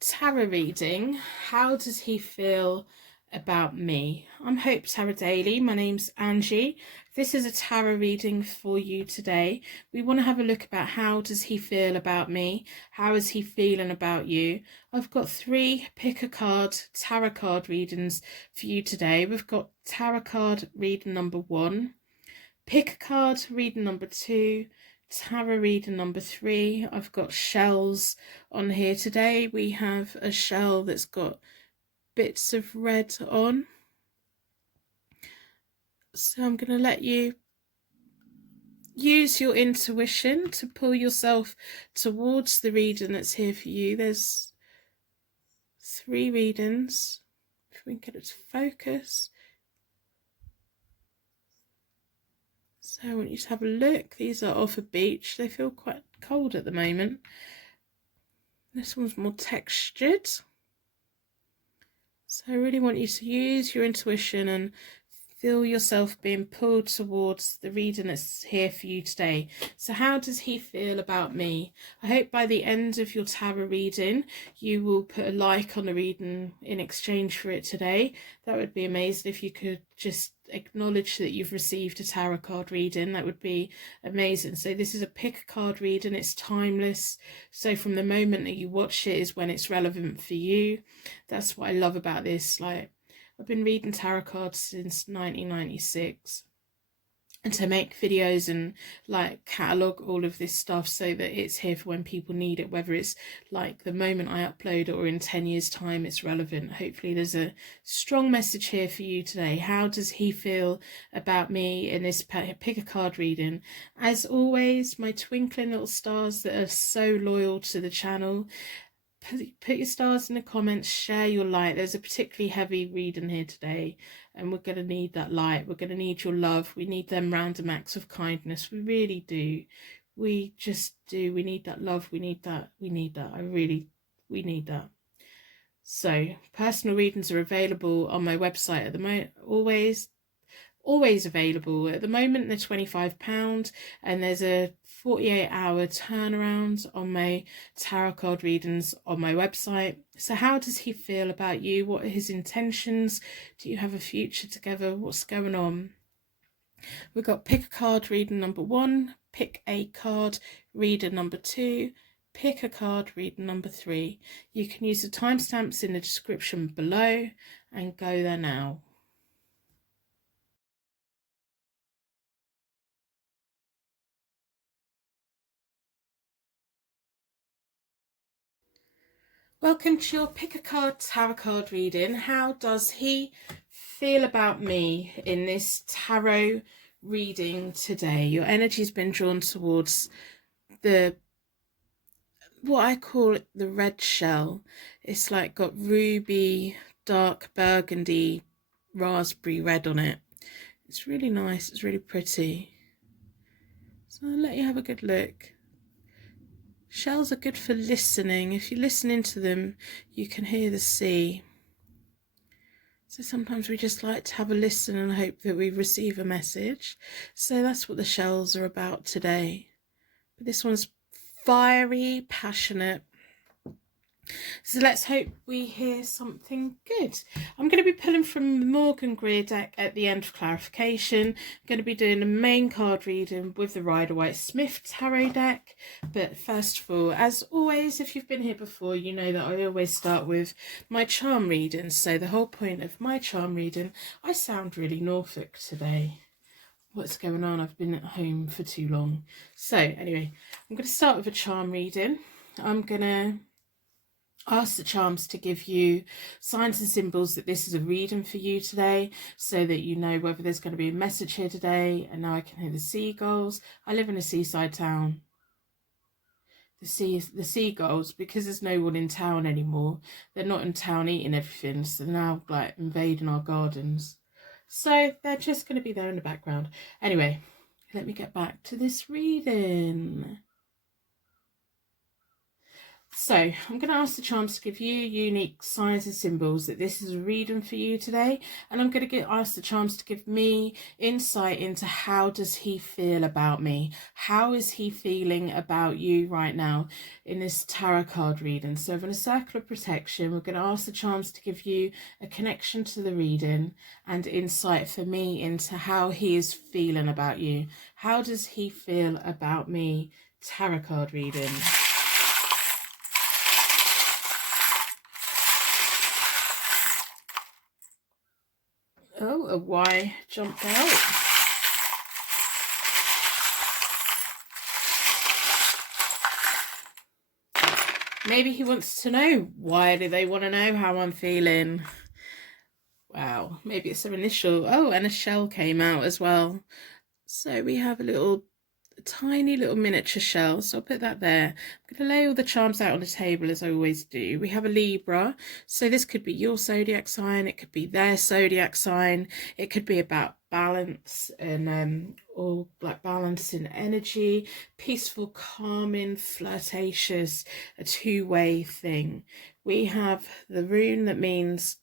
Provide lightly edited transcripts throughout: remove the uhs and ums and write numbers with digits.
tarot reading. How does he feel about me? I'm Hope Tarot Daily. My name's Angie. This is a tarot reading for you today. We want to have a look about how does he feel about me? How is he feeling about you? I've got 3 pick a card tarot card readings for you today. We've got tarot card reading number 1, pick a card reading number 2, tarot reading number 3. I've got shells on here today. We have a shell that's got bits of red on. So I'm going to let you use your intuition to pull yourself towards the reading that's here for you. There's 3 readings. If we can get it to focus. So I want you to have a look. These are off a beach. They feel quite cold at the moment. This one's more textured. So I really want you to use your intuition and feel yourself being pulled towards the reading that's here for you today. So how does he feel about me? I hope by the end of your tarot reading, you will put a like on the reading in exchange for it today. That would be amazing if you could just acknowledge that you've received a tarot card reading. That would be amazing. So this is a pick a card reading. It's timeless. So from the moment that you watch it is when it's relevant for you. That's what I love about this. Like, I've been reading tarot cards since 1996, and to make videos and like catalogue all of this stuff so that it's here for when people need it, whether it's like the moment I upload or in 10 years time it's relevant. Hopefully there's a strong message here for you today. How does he feel about me in this pick a card reading? As always, my twinkling little stars that are so loyal to the channel, put your stars in the comments, share your light. There's a particularly heavy reading here today, and we're going to need that light. We're going to need your love. We need them random acts of kindness. We really do. We just do. We need that love. We need that. We need that. We need that. So personal readings are available on my website at the moment. Always available. At the moment they're £25, and there's a 48-hour turnaround on my tarot card readings on my website. So how does he feel about you? What are his intentions? Do you have a future together? What's going on? We've got pick a card reading number 1, pick a card reader number 2, pick a card reading number 3. You can use the timestamps in the description below and go there now. Welcome to your pick a card tarot card reading. How does he feel about me in this tarot reading today? Your energy's been drawn towards what I call it, the red shell. It's like got ruby, dark burgundy, raspberry red on it. It's really nice. It's really pretty. So I'll let you have a good look. Shells are good for listening. If you're listening to them, you can hear the sea. So sometimes we just like to have a listen and hope that we receive a message. So that's what the shells are about today. But this one's fiery, passionate. So let's hope we hear something good. I'm going to be pulling from the Morgan Greer deck at the end of clarification. I'm going to be doing a main card reading with the Rider-Waite-Smith tarot deck. But first of all, as always, if you've been here before, you know that I always start with my charm readings. So the whole point of my charm reading, I sound really Norfolk today. What's going on? I've been at home for too long. So anyway, I'm going to start with a charm reading. I'm going to ask the charms to give you signs and symbols that this is a reading for you today, so that you know whether there's going to be a message here today. And now I can hear the seagulls. I live in a seaside town. The seagulls, because there's no one in town anymore, they're not in town eating everything, so they're now like invading our gardens. So they're just going to be there in the background. Anyway, let me get back to this reading. So I'm going to ask the charms to give you unique signs and symbols that this is a reading for you today, and I'm going to ask the charms to give me insight into how does he feel about me. How is he feeling about you right now in this tarot card reading? So in a circle of protection, we're going to ask the charms to give you a connection to the reading and insight for me into how he is feeling about you. How does he feel about me? Tarot card reading. Oh, a Y jumped out. Maybe he wants to know. Why do they want to know how I'm feeling? Wow, maybe it's their initial. Oh, and a shell came out as well. So we have a tiny little miniature shell, so I'll put that there. I'm going to lay all the charms out on the table as I always do. We have a Libra, so this could be your zodiac sign, it could be their zodiac sign, it could be about balance and all like balance in energy, peaceful, calming, flirtatious, a two-way thing. We have the rune that means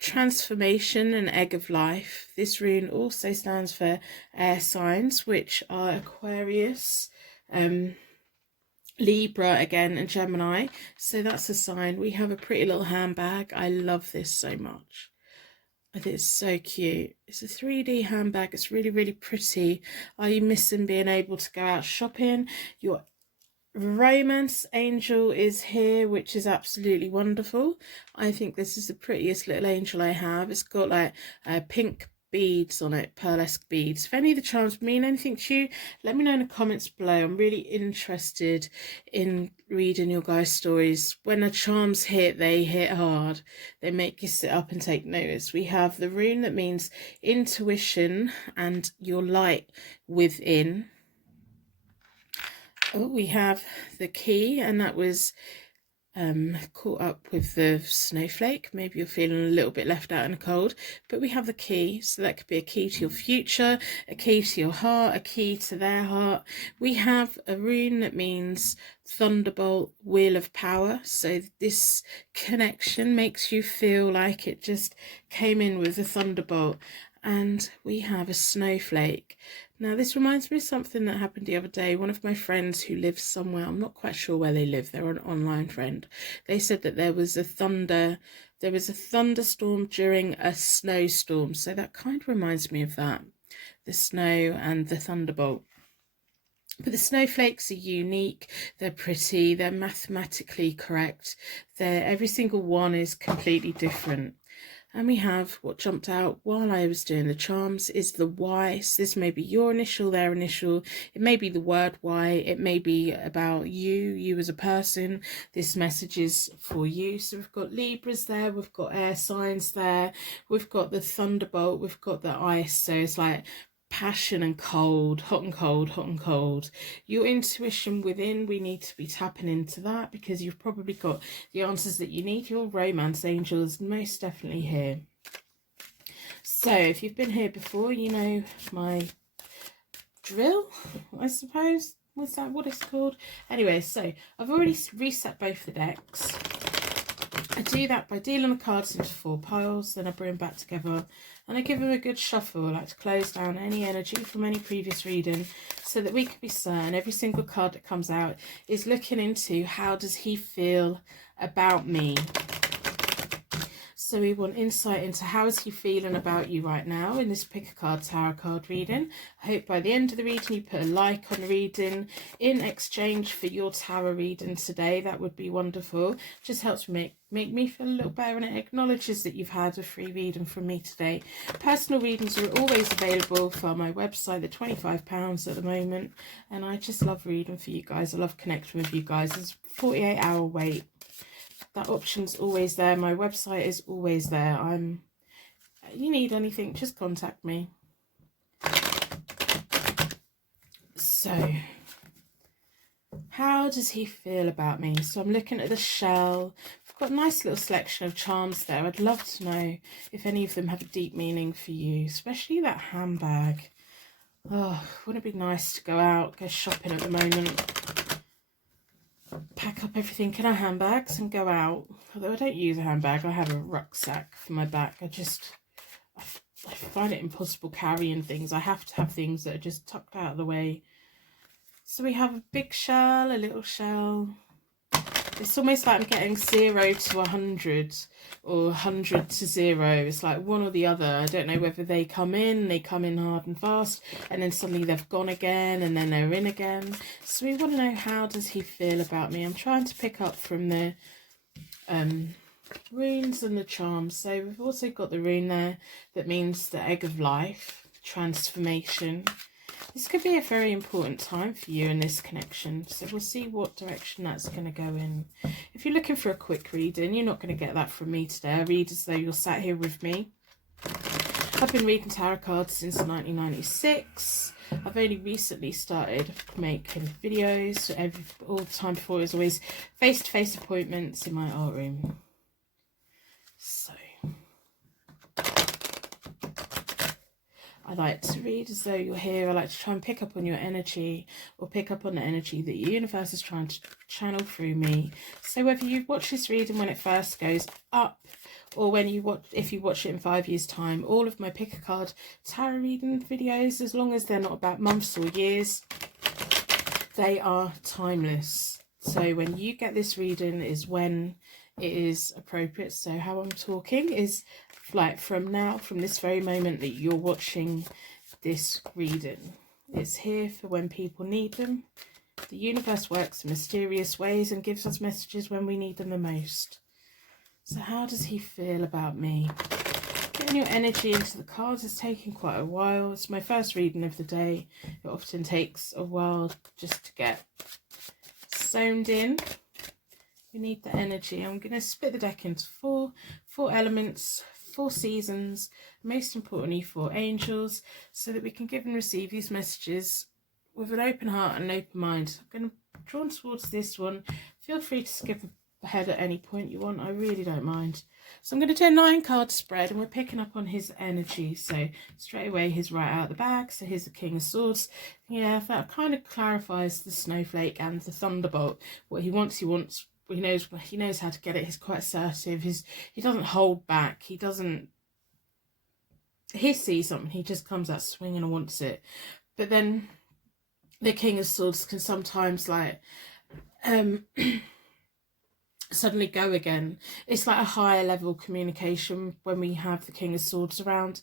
transformation and egg of life. This rune also stands for air signs, which are Aquarius, Libra again, and Gemini. So that's a sign. We have a pretty little handbag. I love this so much. I think it's so cute. It's a 3D handbag. It's really, really pretty. Are you missing being able to go out shopping? Your romance angel is here, which is absolutely wonderful. I think this is the prettiest little angel I have. It's got like pink beads on it, pearlesque beads. If any of the charms mean anything to you, let me know in the comments below. I'm really interested in reading your guys' stories. When the charms hit, they hit hard. They make you sit up and take notice. We have the rune that means intuition and your light within. Oh, we have the key, and that was caught up with the snowflake. Maybe you're feeling a little bit left out in the cold, but we have the key, so that could be a key to your future, a key to your heart, a key to their heart. We have a rune that means thunderbolt, wheel of power, so this connection makes you feel like it just came in with a thunderbolt. And we have a snowflake. Now this reminds me of something that happened the other day. One of my friends who lives somewhere, I'm not quite sure where they live, they're an online friend. They said that there was a thunderstorm during a snowstorm. So that kind of reminds me of that, the snow and the thunderbolt. But the snowflakes are unique, they're pretty, they're mathematically correct. Every single one is completely different. And we have what jumped out while I was doing the charms is the Y. So this may be your initial, their initial. It may be the word Y. It may be about you as a person. This message is for you. So we've got Libras there. We've got air signs there. We've got the thunderbolt. We've got the ice. So it's like passion and cold, hot and cold, hot and cold. Your intuition within, we need to be tapping into that because you've probably got the answers that you need. Your romance angel is most definitely here. So if you've been here before, you know my drill, I suppose. What's that, what it's called? Anyway, so I've already reset both the decks. I do that by dealing the cards into 4 piles, then I bring them back together and I give them a good shuffle. I like to close down any energy from any previous reading so that we can be certain every single card that comes out is looking into how does he feel about me. So we want insight into how is he feeling about you right now in this pick a card tarot card reading. I hope by the end of the reading you put a like on the reading in exchange for your tarot reading today. That would be wonderful. Just helps make me feel a little better, and it acknowledges that you've had a free reading from me today. Personal readings are always available for my website. They're £25 at the moment, and I just love reading for you guys. I love connecting with you guys. There's a 48-hour wait. That option's always there. My website is always there. You need anything, just contact me. So how does he feel about me? So I'm looking at the shell. I've got a nice little selection of charms there. I'd love to know if any of them have a deep meaning for you, especially that handbag. Oh, wouldn't it be nice to go out, go shopping at the moment? pack up everything in our handbags and go out. Although I don't use a handbag, I have a rucksack for my back. I find it impossible carrying things. I have to have things that are just tucked out of the way. So we have a big shell, a little shell. It's almost like I'm getting 0 to 100 or 100 to 0. It's like one or the other. I don't know whether they come in hard and fast, and then suddenly they've gone again, and then they're in again. So we want to know, how does he feel about me? I'm trying to pick up from the runes and the charms. So we've also got the rune there that means the egg of life, transformation. This could be a very important time for you in this connection, so we'll see what direction that's going to go in. If you're looking for a quick reading, you're not going to get that from me today. I read as though you're sat here with me. I've been reading tarot cards since 1996. I've only recently started making videos. All the time before it was always face-to-face appointments in my art room. So I like to read as though you're here. I like to try and pick up on your energy, or pick up on the energy that the universe is trying to channel through me. So whether you watch this reading when it first goes up, or when you watch, if you watch it in 5 years' time, all of my pick a card tarot reading videos, as long as they're not about months or years, they are timeless. So when you get this reading is when it is appropriate. So how I'm talking is like from now, from this very moment that you're watching this reading. It's here for when people need them. The universe works in mysterious ways and gives us messages when we need them the most. So how does he feel about me? Getting your energy into the cards is taking quite a while. It's my first reading of the day. It often takes a while just to get zoned in. We need the energy. I'm going to split the deck into four elements, 4 seasons, most importantly 4 angels, so that we can give and receive these messages with an open heart and an open mind. I'm going to draw towards this one. Feel free to skip ahead at any point you want. I really don't mind. So I'm going to do a 9-card spread, and we're picking up on his energy. So straight away he's right out of the bag. So here's the King of Swords. Yeah, that kind of clarifies the snowflake and the thunderbolt. What he wants. He knows how to get it. He's quite assertive. He doesn't hold back. He sees something, he just comes out swinging and wants it. But then the King of Swords can sometimes like suddenly go again. It's like a higher level communication when we have the King of Swords around.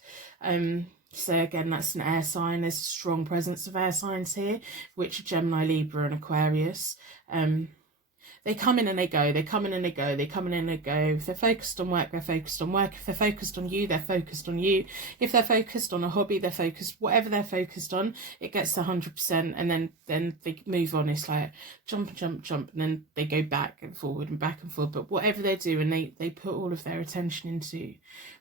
So again, that's an air sign. There's a strong presence of air signs here, which are Gemini, Libra and Aquarius. They come in and they go, they come in and they go, they come in and they go. If they're focused on work, they're focused on work. If they're focused on you, they're focused on you. If they're focused on a hobby, they're focused, whatever they're focused on, it gets to 100%, and then they move on. It's like jump, jump, jump, and then they go back and forward and back and forward. But whatever they do, and they put all of their attention into.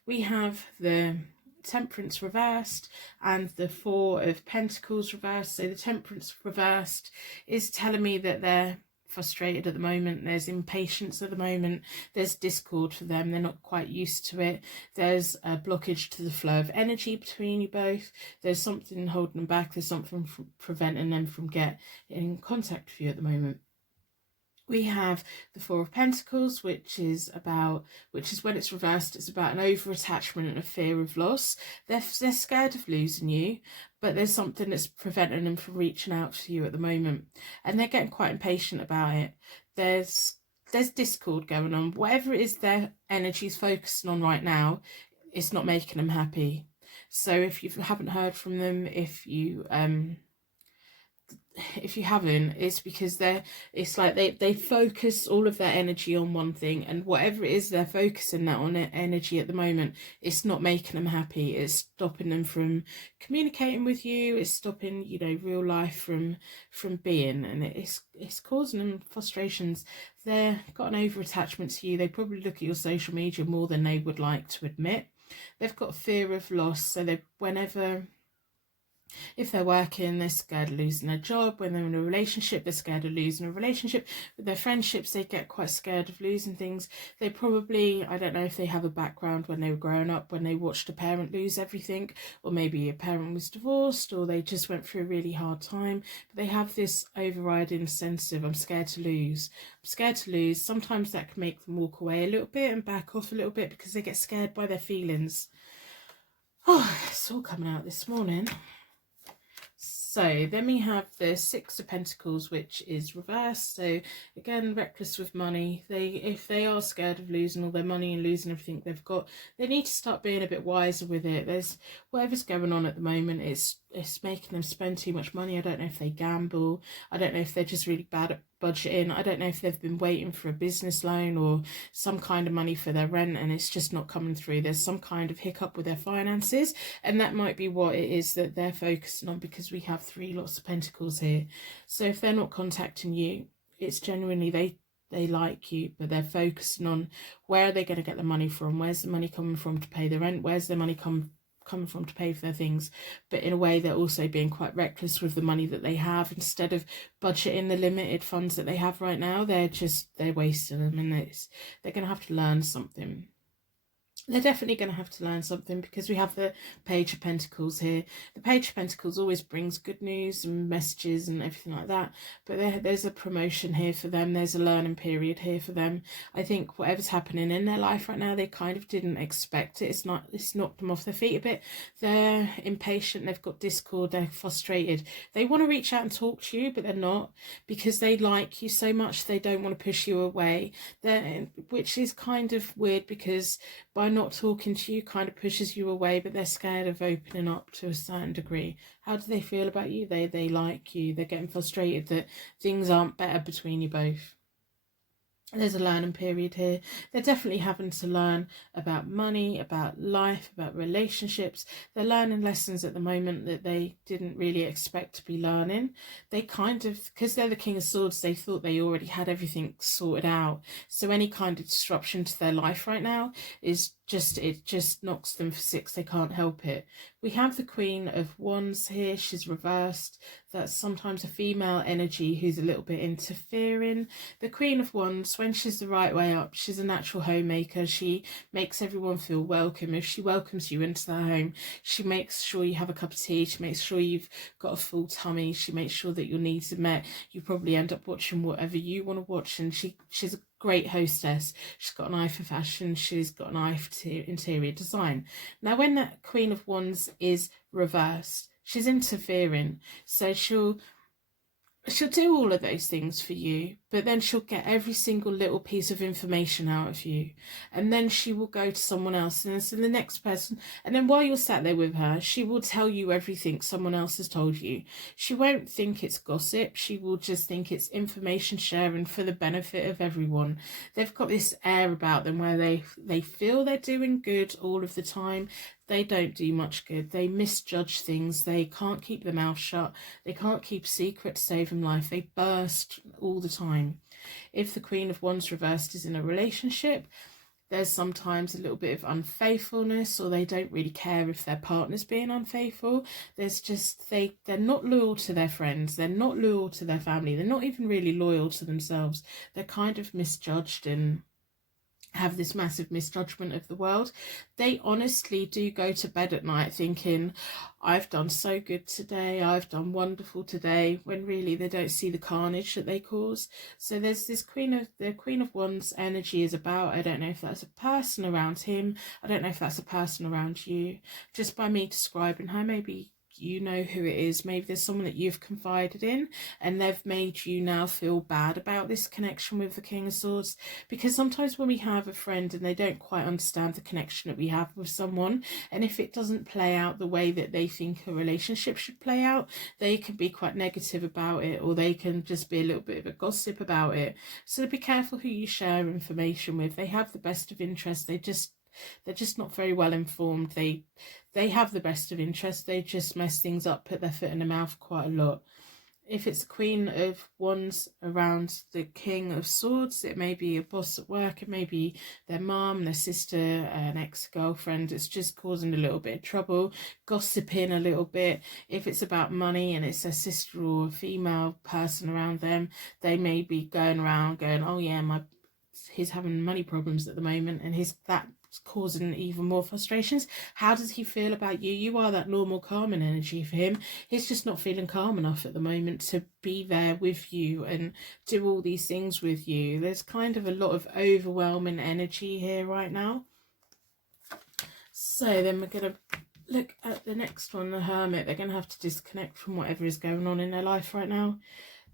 We have the Temperance reversed and the 4 of Pentacles reversed. So the Temperance reversed is telling me that they're frustrated at the moment. There's impatience at the moment. There's discord for them. They're not quite used to it. There's a blockage to the flow of energy between you both. There's something holding them back. There's something preventing them from getting in contact with you at the moment. We have the 4 of Pentacles, which is when it's reversed, it's about an over-attachment and a fear of loss. They're scared of losing you, but there's something that's preventing them from reaching out to you at the moment. And they're getting quite impatient about it. There's discord going on. Whatever it is their energy's focusing on right now, it's not making them happy. So if you haven't heard from them, if you haven't, it's because it's like they focus all of their energy on one thing, and whatever it is they're focusing that on energy at the moment, it's not making them happy. It's stopping them from communicating with you. It's stopping real life from being, and it's causing them frustrations. They've got an over attachment to you. They probably look at your social media more than they would like to admit. They've got fear of loss, so whenever If they're working, they're scared of losing their job. When they're in a relationship, they're scared of losing a relationship. With their friendships, they get quite scared of losing things. They probably, I don't know if they have a background when they were growing up, when they watched a parent lose everything, or maybe a parent was divorced, or they just went through a really hard time. But they have this overriding sense of, I'm scared to lose. I'm scared to lose. Sometimes that can make them walk away a little bit and back off a little bit because they get scared by their feelings. Oh, it's all coming out this morning. So then we have the Six of Pentacles, which is reversed. So again, reckless with money. If they are scared of losing all their money and losing everything they've got, they need to start being a bit wiser with it. There's whatever's going on at the moment, it's making them spend too much money. I don't know if they gamble. I don't know if they're just really bad at budgeting. I don't know if they've been waiting for a business loan or some kind of money for their rent and it's just not coming through. There's some kind of hiccup with their finances, and that might be what it is that they're focusing on, because we have three lots of pentacles here. So if they're not contacting you, it's genuinely they like you, but they're focusing on where are they going to get the money from, where's the money coming from to pay the rent, where's the money coming from to pay for their things. But in a way, they're also being quite reckless with the money that they have. Instead of budgeting the limited funds that they have right now, they're wasting them, and they're going to have to learn something. They're definitely going to have to learn something, because we have the Page of Pentacles here. The Page of Pentacles always brings good news and messages and everything like that, but there's a promotion here for them. There's a learning period here for them. I think whatever's happening in their life right now, they kind of didn't expect it. It's knocked them off their feet a bit. They're impatient, they've got discord, they're frustrated. They want to reach out and talk to you, but they're not, because they like you so much. They don't want to push you away, which is kind of weird, because by not talking to you kind of pushes you away, but they're scared of opening up to a certain degree. How do they feel about you? They like you. They're getting frustrated that things aren't better between you both. There's a learning period here. They're definitely having to learn about money, about life, about relationships. They're learning lessons at the moment that they didn't really expect to be learning. They kind of, because they're the King of Swords, they thought they already had everything sorted out. So any kind of disruption to their life right now is it just knocks them for six. They can't help it. We have the Queen of Wands here. She's reversed. That's sometimes a female energy who's a little bit interfering. The Queen of Wands, when she's the right way up, she's a natural homemaker. She makes everyone feel welcome. If she welcomes you into their home, she makes sure you have a cup of tea. She makes sure you've got a full tummy. She makes sure that your needs are met. You probably end up watching whatever you want to watch, and she's a great hostess. She's got an eye for fashion. She's got an eye for interior design. Now, when that Queen of Wands is reversed, she's interfering. So she'll do all of those things for you, but then she'll get every single little piece of information out of you, and then she will go to someone else, and then the next person, and then while you're sat there with her, she will tell you everything someone else has told you. She won't think it's gossip. She will just think it's information sharing for the benefit of everyone. They've got this air about them where they feel they're doing good all of the time. They don't do much good. They misjudge things. They can't keep their mouth shut. They can't keep secret to save them life. They burst all the time. If the Queen of Wands reversed is in a relationship, there's sometimes a little bit of unfaithfulness, or they don't really care if their partner's being unfaithful. There's just, they're not loyal to their friends. They're not loyal to their family. They're not even really loyal to themselves. They're kind of misjudged and have this massive misjudgment of the world. They honestly do go to bed at night thinking, I've done so good today, I've done wonderful today, when really they don't see the carnage that they cause. So there's this the Queen of Wands energy is about, I don't know if that's a person around him, I don't know if that's a person around you. Just by me describing her, maybe you know who it is. Maybe there's someone that you've confided in and they've made you now feel bad about this connection with the King of Swords. Because sometimes when we have a friend and they don't quite understand the connection that we have with someone, and if it doesn't play out the way that they think a relationship should play out, they can be quite negative about it, or they can just be a little bit of a gossip about it. So be careful who you share information with. They have the best of interest. They're just not very well informed. They have the best of interest. They just mess things up, put their foot in their mouth quite a lot. if it's the Queen of Wands around the King of Swords, it may be a boss at work, it may be their mum, their sister, an ex-girlfriend. It's just causing a little bit of trouble, gossiping a little bit. If it's about money and it's a sister or a female person around them, they may be going around going, oh yeah, he's having money problems at the moment, and that's causing even more frustrations. How does he feel about you? You are that normal calming energy for him. He's just not feeling calm enough at the moment to be there with you and do all these things with you. There's kind of a lot of overwhelming energy here right now. So then we're going to look at the next one, the Hermit. They're going to have to disconnect from whatever is going on in their life right now.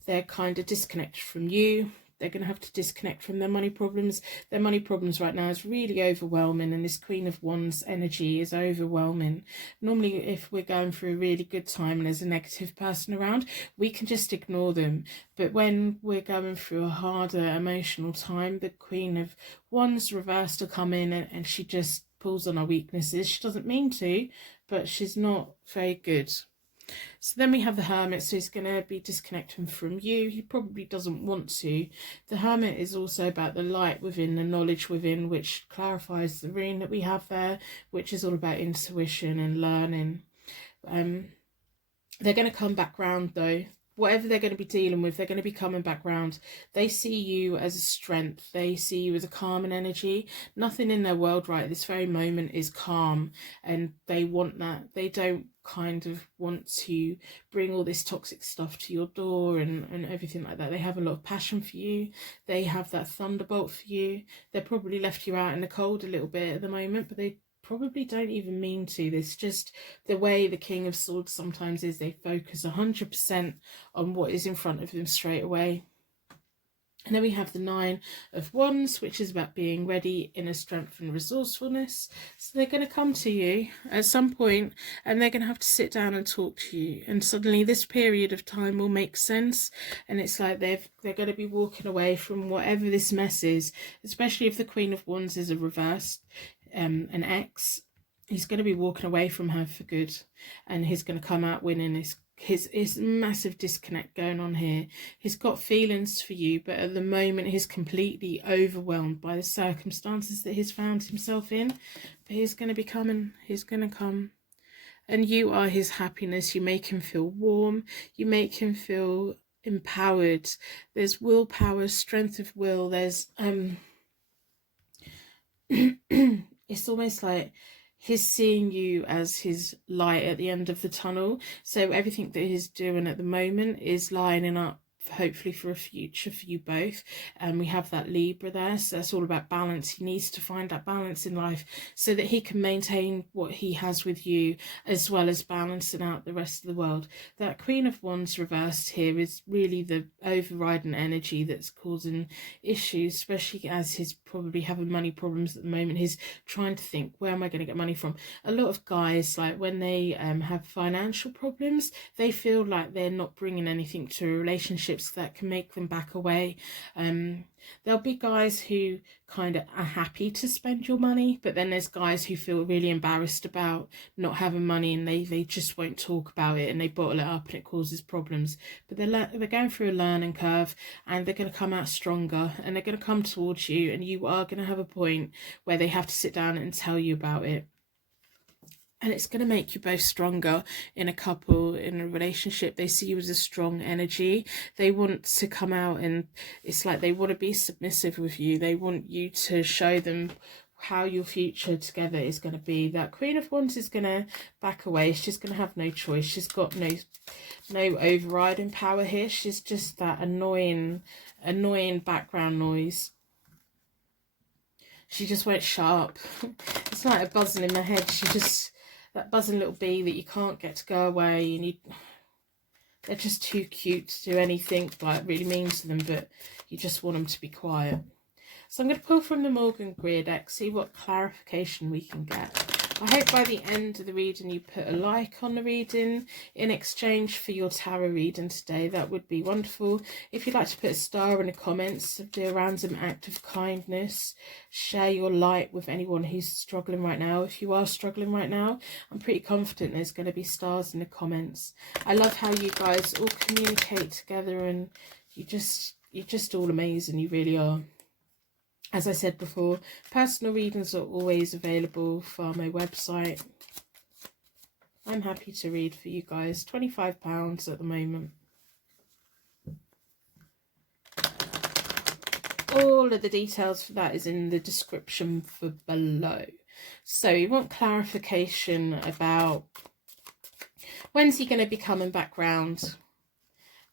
They're kind of disconnected from you. They're going to have to disconnect from their money problems. Their money problems right now is really overwhelming, and this Queen of Wands energy is overwhelming. Normally, if we're going through a really good time and there's a negative person around, we can just ignore them. But when we're going through a harder emotional time, the Queen of Wands reversed will come in, and she just pulls on our weaknesses. She doesn't mean to, but she's not very good. So then we have the Hermit, so he's going to be disconnecting from you. He probably doesn't want to. The Hermit is also about the light within, the knowledge within, which clarifies the rune that we have there, which is all about intuition and learning. They're going to come back round though. Whatever they're going to be dealing with, they're going to be coming back round. They see you as a strength. They see you as a calming energy. Nothing in their world right at this very moment is calm, and they want that. They don't kind of want to bring all this toxic stuff to your door and everything like that. They have a lot of passion for you. They have that thunderbolt for you. They probably left you out in the cold a little bit at the moment, but they probably don't even mean to. This just the way the King of Swords sometimes is. They focus 100% on what is in front of them straight away. And then we have the Nine of Wands, which is about being ready, inner strength and resourcefulness. So they're going to come to you at some point and they're going to have to sit down and talk to you. And suddenly this period of time will make sense. And it's like they're going to be walking away from whatever this mess is, especially if the Queen of Wands is a reversed, an ex. He's going to be walking away from her for good. And he's going to come out winning. His massive disconnect going on here. He's got feelings for you, but at the moment he's completely overwhelmed by the circumstances that he's found himself in. But he's going to be coming. He's going to come. And you are his happiness. You make him feel warm. You make him feel empowered. There's willpower, strength of will. There's it's almost like he's seeing you as his light at the end of the tunnel. So everything that he's doing at the moment is lining up hopefully for a future for you both. And we have that Libra there, so that's all about balance. He needs to find that balance in life so that he can maintain what he has with you, as well as balancing out the rest of the world. That Queen of Wands reversed here is really the overriding energy that's causing issues, especially as he's probably having money problems at the moment. He's trying to think, where am I going to get money from? A lot of guys, like when they have financial problems, they feel like they're not bringing anything to a relationship that can make them back away. There'll be guys who kind of are happy to spend your money, but then there's guys who feel really embarrassed about not having money, and they just won't talk about it, and they bottle it up and it causes problems. But they're going through a learning curve, and they're going to come out stronger, and they're going to come towards you, and you are going to have a point where they have to sit down and tell you about it. And it's going to make you both stronger in a couple, in a relationship. They see you as a strong energy. They want to come out, and it's like they want to be submissive with you. They want you to show them how your future together is going to be. That Queen of Wands is going to back away. She's going to have no choice. She's got no overriding power here. She's just that annoying background noise. She just went sharp. It's like a buzzing in my head. That buzzing little bee that you can't get to go away, and they're just too cute to do anything like really mean to them, but you just want them to be quiet. So I'm going to pull from the Morgan Greer deck, see what clarification we can get. I hope by the end of the reading you put a like on the reading in exchange for your tarot reading today. That would be wonderful. If you'd like to put a star in the comments, do a random act of kindness. Share your light with anyone who's struggling right now. If you are struggling right now, I'm pretty confident there's going to be stars in the comments. I love how you guys all communicate together, and you're just all amazing. You really are. As I said before, personal readings are always available via my website. I'm happy to read for you guys. £25 at the moment. All of the details for that is in the description for below. So you want clarification about when's he going to be coming back round?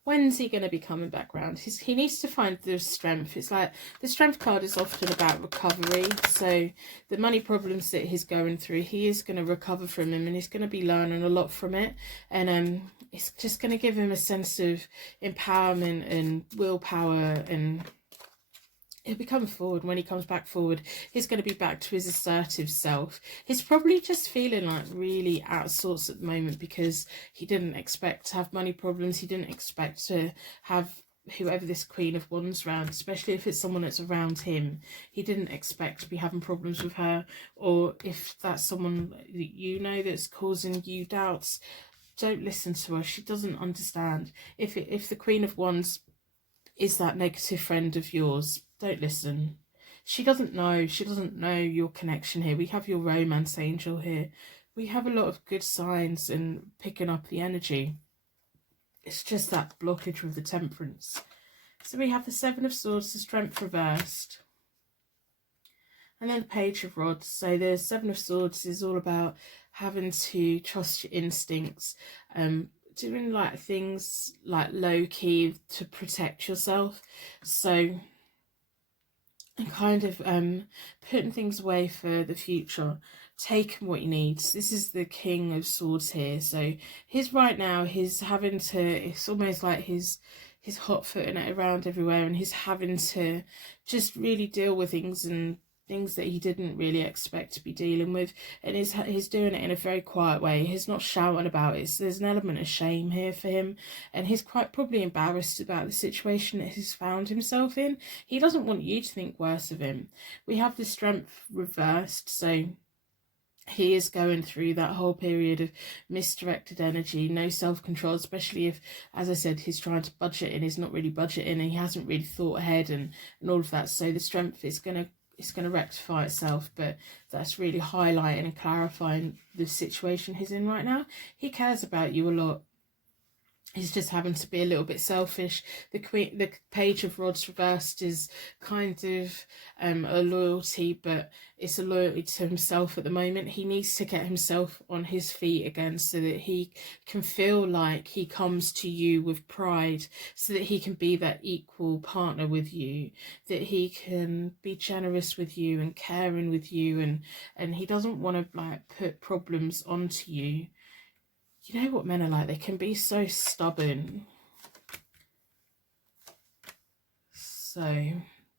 When's he going to be coming back round? He needs to find the strength. It's like the strength card is often about recovery. So the money problems that he's going through, he is going to recover from them, and he's going to be learning a lot from it. And it's just going to give him a sense of empowerment and willpower, and he'll be coming forward. When he comes back forward, he's going to be back to his assertive self. He's probably just feeling like really out of sorts at the moment because he didn't expect to have money problems. He didn't expect to have whoever this Queen of Wands around, especially if it's someone that's around him. He didn't expect to be having problems with her, or if that's someone that you know that's causing you doubts, don't listen to her. She doesn't understand. If the Queen of Wands is that negative friend of yours, don't listen. She doesn't know. She doesn't know your connection here. We have your romance angel here. We have a lot of good signs in picking up the energy. It's just that blockage with the Temperance. So we have the Seven of Swords, the Strength reversed. And then the Page of Rods. So the Seven of Swords is all about having to trust your instincts, doing like things like low key to protect yourself. So kind of putting things away for the future, taking what he needs. This is the King of Swords here. So he's right now, he's having to, it's almost like he's hot footing it around everywhere, and he's having to just really deal with things and things that he didn't really expect to be dealing with, and he's doing it in a very quiet way. He's not shouting about it. So there's an element of shame here for him, and he's quite probably embarrassed about the situation that he's found himself in. He doesn't want you to think worse of him. We have the Strength reversed, so he is going through that whole period of misdirected energy, no self-control, especially if, as I said, he's trying to budget and he's not really budgeting, and he hasn't really thought ahead and all of that. So the Strength is it's going to rectify itself, but that's really highlighting and clarifying the situation he's in right now. He cares about you a lot. He's just having to be a little bit selfish. The Page of Rods reversed is kind of a loyalty, but it's a loyalty to himself at the moment. He needs to get himself on his feet again so that he can feel like he comes to you with pride, so that he can be that equal partner with you, that he can be generous with you and caring with you, and he doesn't want to like put problems onto you. You know what men are like, they can be so stubborn. So,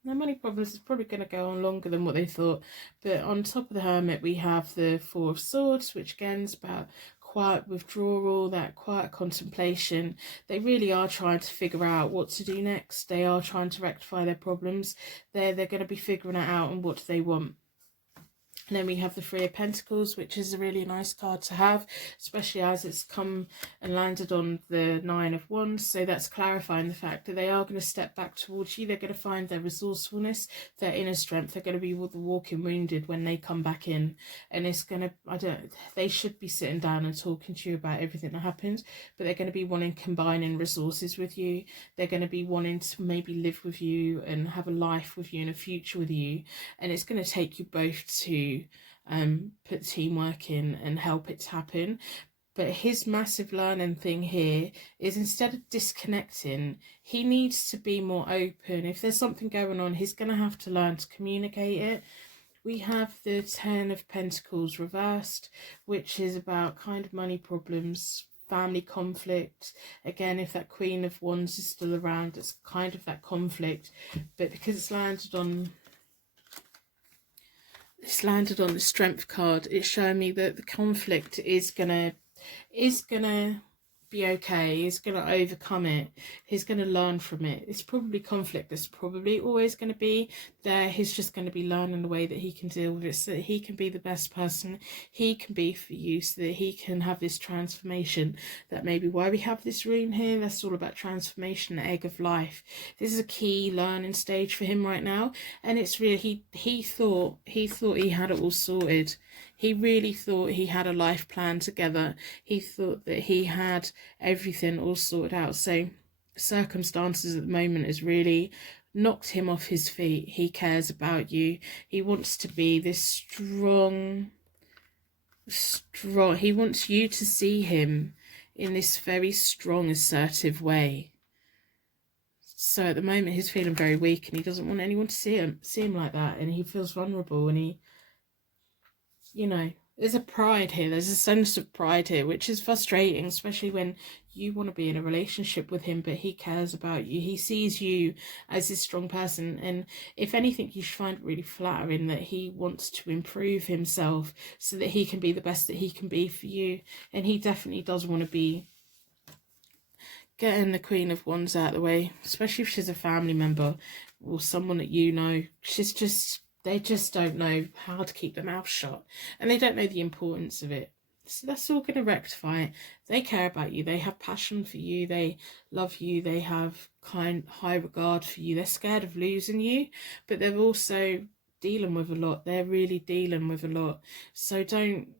their money problems is probably going to go on longer than what they thought. But on top of the Hermit, we have the Four of Swords, which again is about quiet withdrawal, that quiet contemplation. They really are trying to figure out what to do next. They are trying to rectify their problems. They're going to be figuring it out and what do they want. And then we have the Three of Pentacles, which is a really nice card to have, especially as it's come and landed on the Nine of Wands. So that's clarifying the fact that they are going to step back towards you. They're going to find their resourcefulness, their inner strength. They're going to be the walking wounded when they come back in. And it's going to, they should be sitting down and talking to you about everything that happens, but they're going to be wanting combining resources with you. They're going to be wanting to maybe live with you and have a life with you and a future with you. And it's going to take you both to put teamwork in and help it to happen. But his massive learning thing here is, instead of disconnecting, he needs to be more open. If there's something going on, he's going to have to learn to communicate it. We have the Ten of Pentacles reversed, which is about kind of money problems, family conflict. Again, if that Queen of Wands is still around, it's kind of that conflict. But because it's landed on It's landed on the Strength card. It's showing me that the conflict is gonna be okay. He's gonna overcome it. He's gonna learn from it. It's probably conflict. It's probably always gonna be there. He's just gonna be learning the way that he can deal with it, so that he can be the best person he can be for you, so that he can have this transformation. That may be why we have this rune here. That's all about transformation, the egg of life. This is a key learning stage for him right now, and it's really he thought he had it all sorted. He really thought he had a life plan together. He thought that he had everything all sorted out. So circumstances at the moment has really knocked him off his feet. He cares about you. He wants to be this strong. He wants you to see him in this very strong, assertive way. So at the moment he's feeling very weak, and he doesn't want anyone to see him like that, and he feels vulnerable, and he, you know, there's a pride here. There's a sense of pride here, which is frustrating, especially when you want to be in a relationship with him, but he cares about you. He sees you as this strong person, and if anything, you should find it really flattering that he wants to improve himself so that he can be the best that he can be for you. And he definitely does want to be getting the Queen of Wands out of the way, especially if she's a family member or someone that you know. They just don't know how to keep their mouth shut, and they don't know the importance of it. So that's all going to rectify it. They care about you. They have passion for you. They love you. They have high regard for you. They're scared of losing you, but they're also dealing with a lot. They're really dealing with a lot. So don't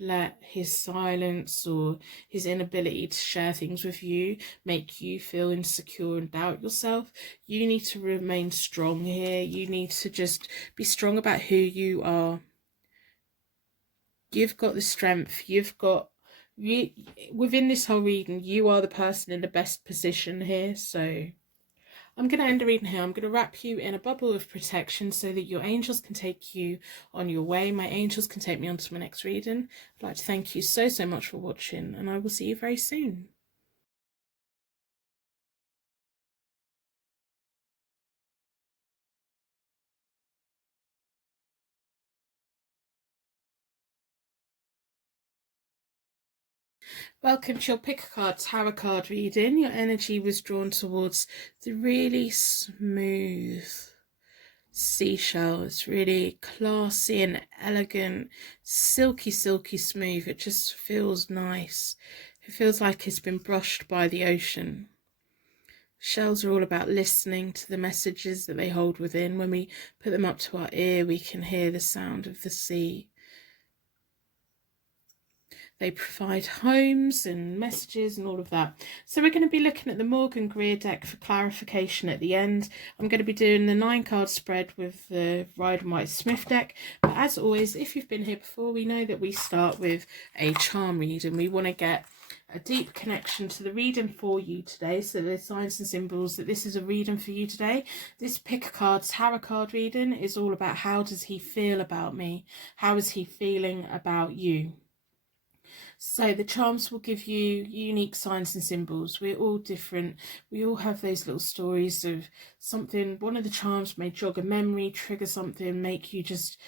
let his silence or his inability to share things with you make you feel insecure and doubt yourself. You need to remain strong here. You need to just be strong about who you are. You've got the strength. Within this whole reading, you are the person in the best position here. So I'm going to end the reading here. I'm going to wrap you in a bubble of protection so that your angels can take you on your way. My angels can take me on to my next reading. I'd like to thank you so much for watching, and I will see you very soon. Welcome to your Pick a Card Tarot card reading. Your energy was drawn towards the really smooth seashell. It's really classy and elegant, silky smooth. It just feels nice. It feels like it's been brushed by the ocean. Shells are all about listening to the messages that they hold within. When we put them up to our ear, we can hear the sound of the sea. They provide homes and messages and all of that. So we're going to be looking at the Morgan Greer deck for clarification at the end. I'm going to be doing the 9-card spread with the Rider-Waite-Smith deck. But as always, if you've been here before, we know that we start with a charm reading. We want to get a deep connection to the reading for you today. So there's signs and symbols that this is a reading for you today. This Pick a Card Tarot card reading is all about how does he feel about me? How is he feeling about you? So the charms will give you unique signs and symbols. We're all different. We all have those little stories of something. One of the charms may jog a memory, trigger something, make you just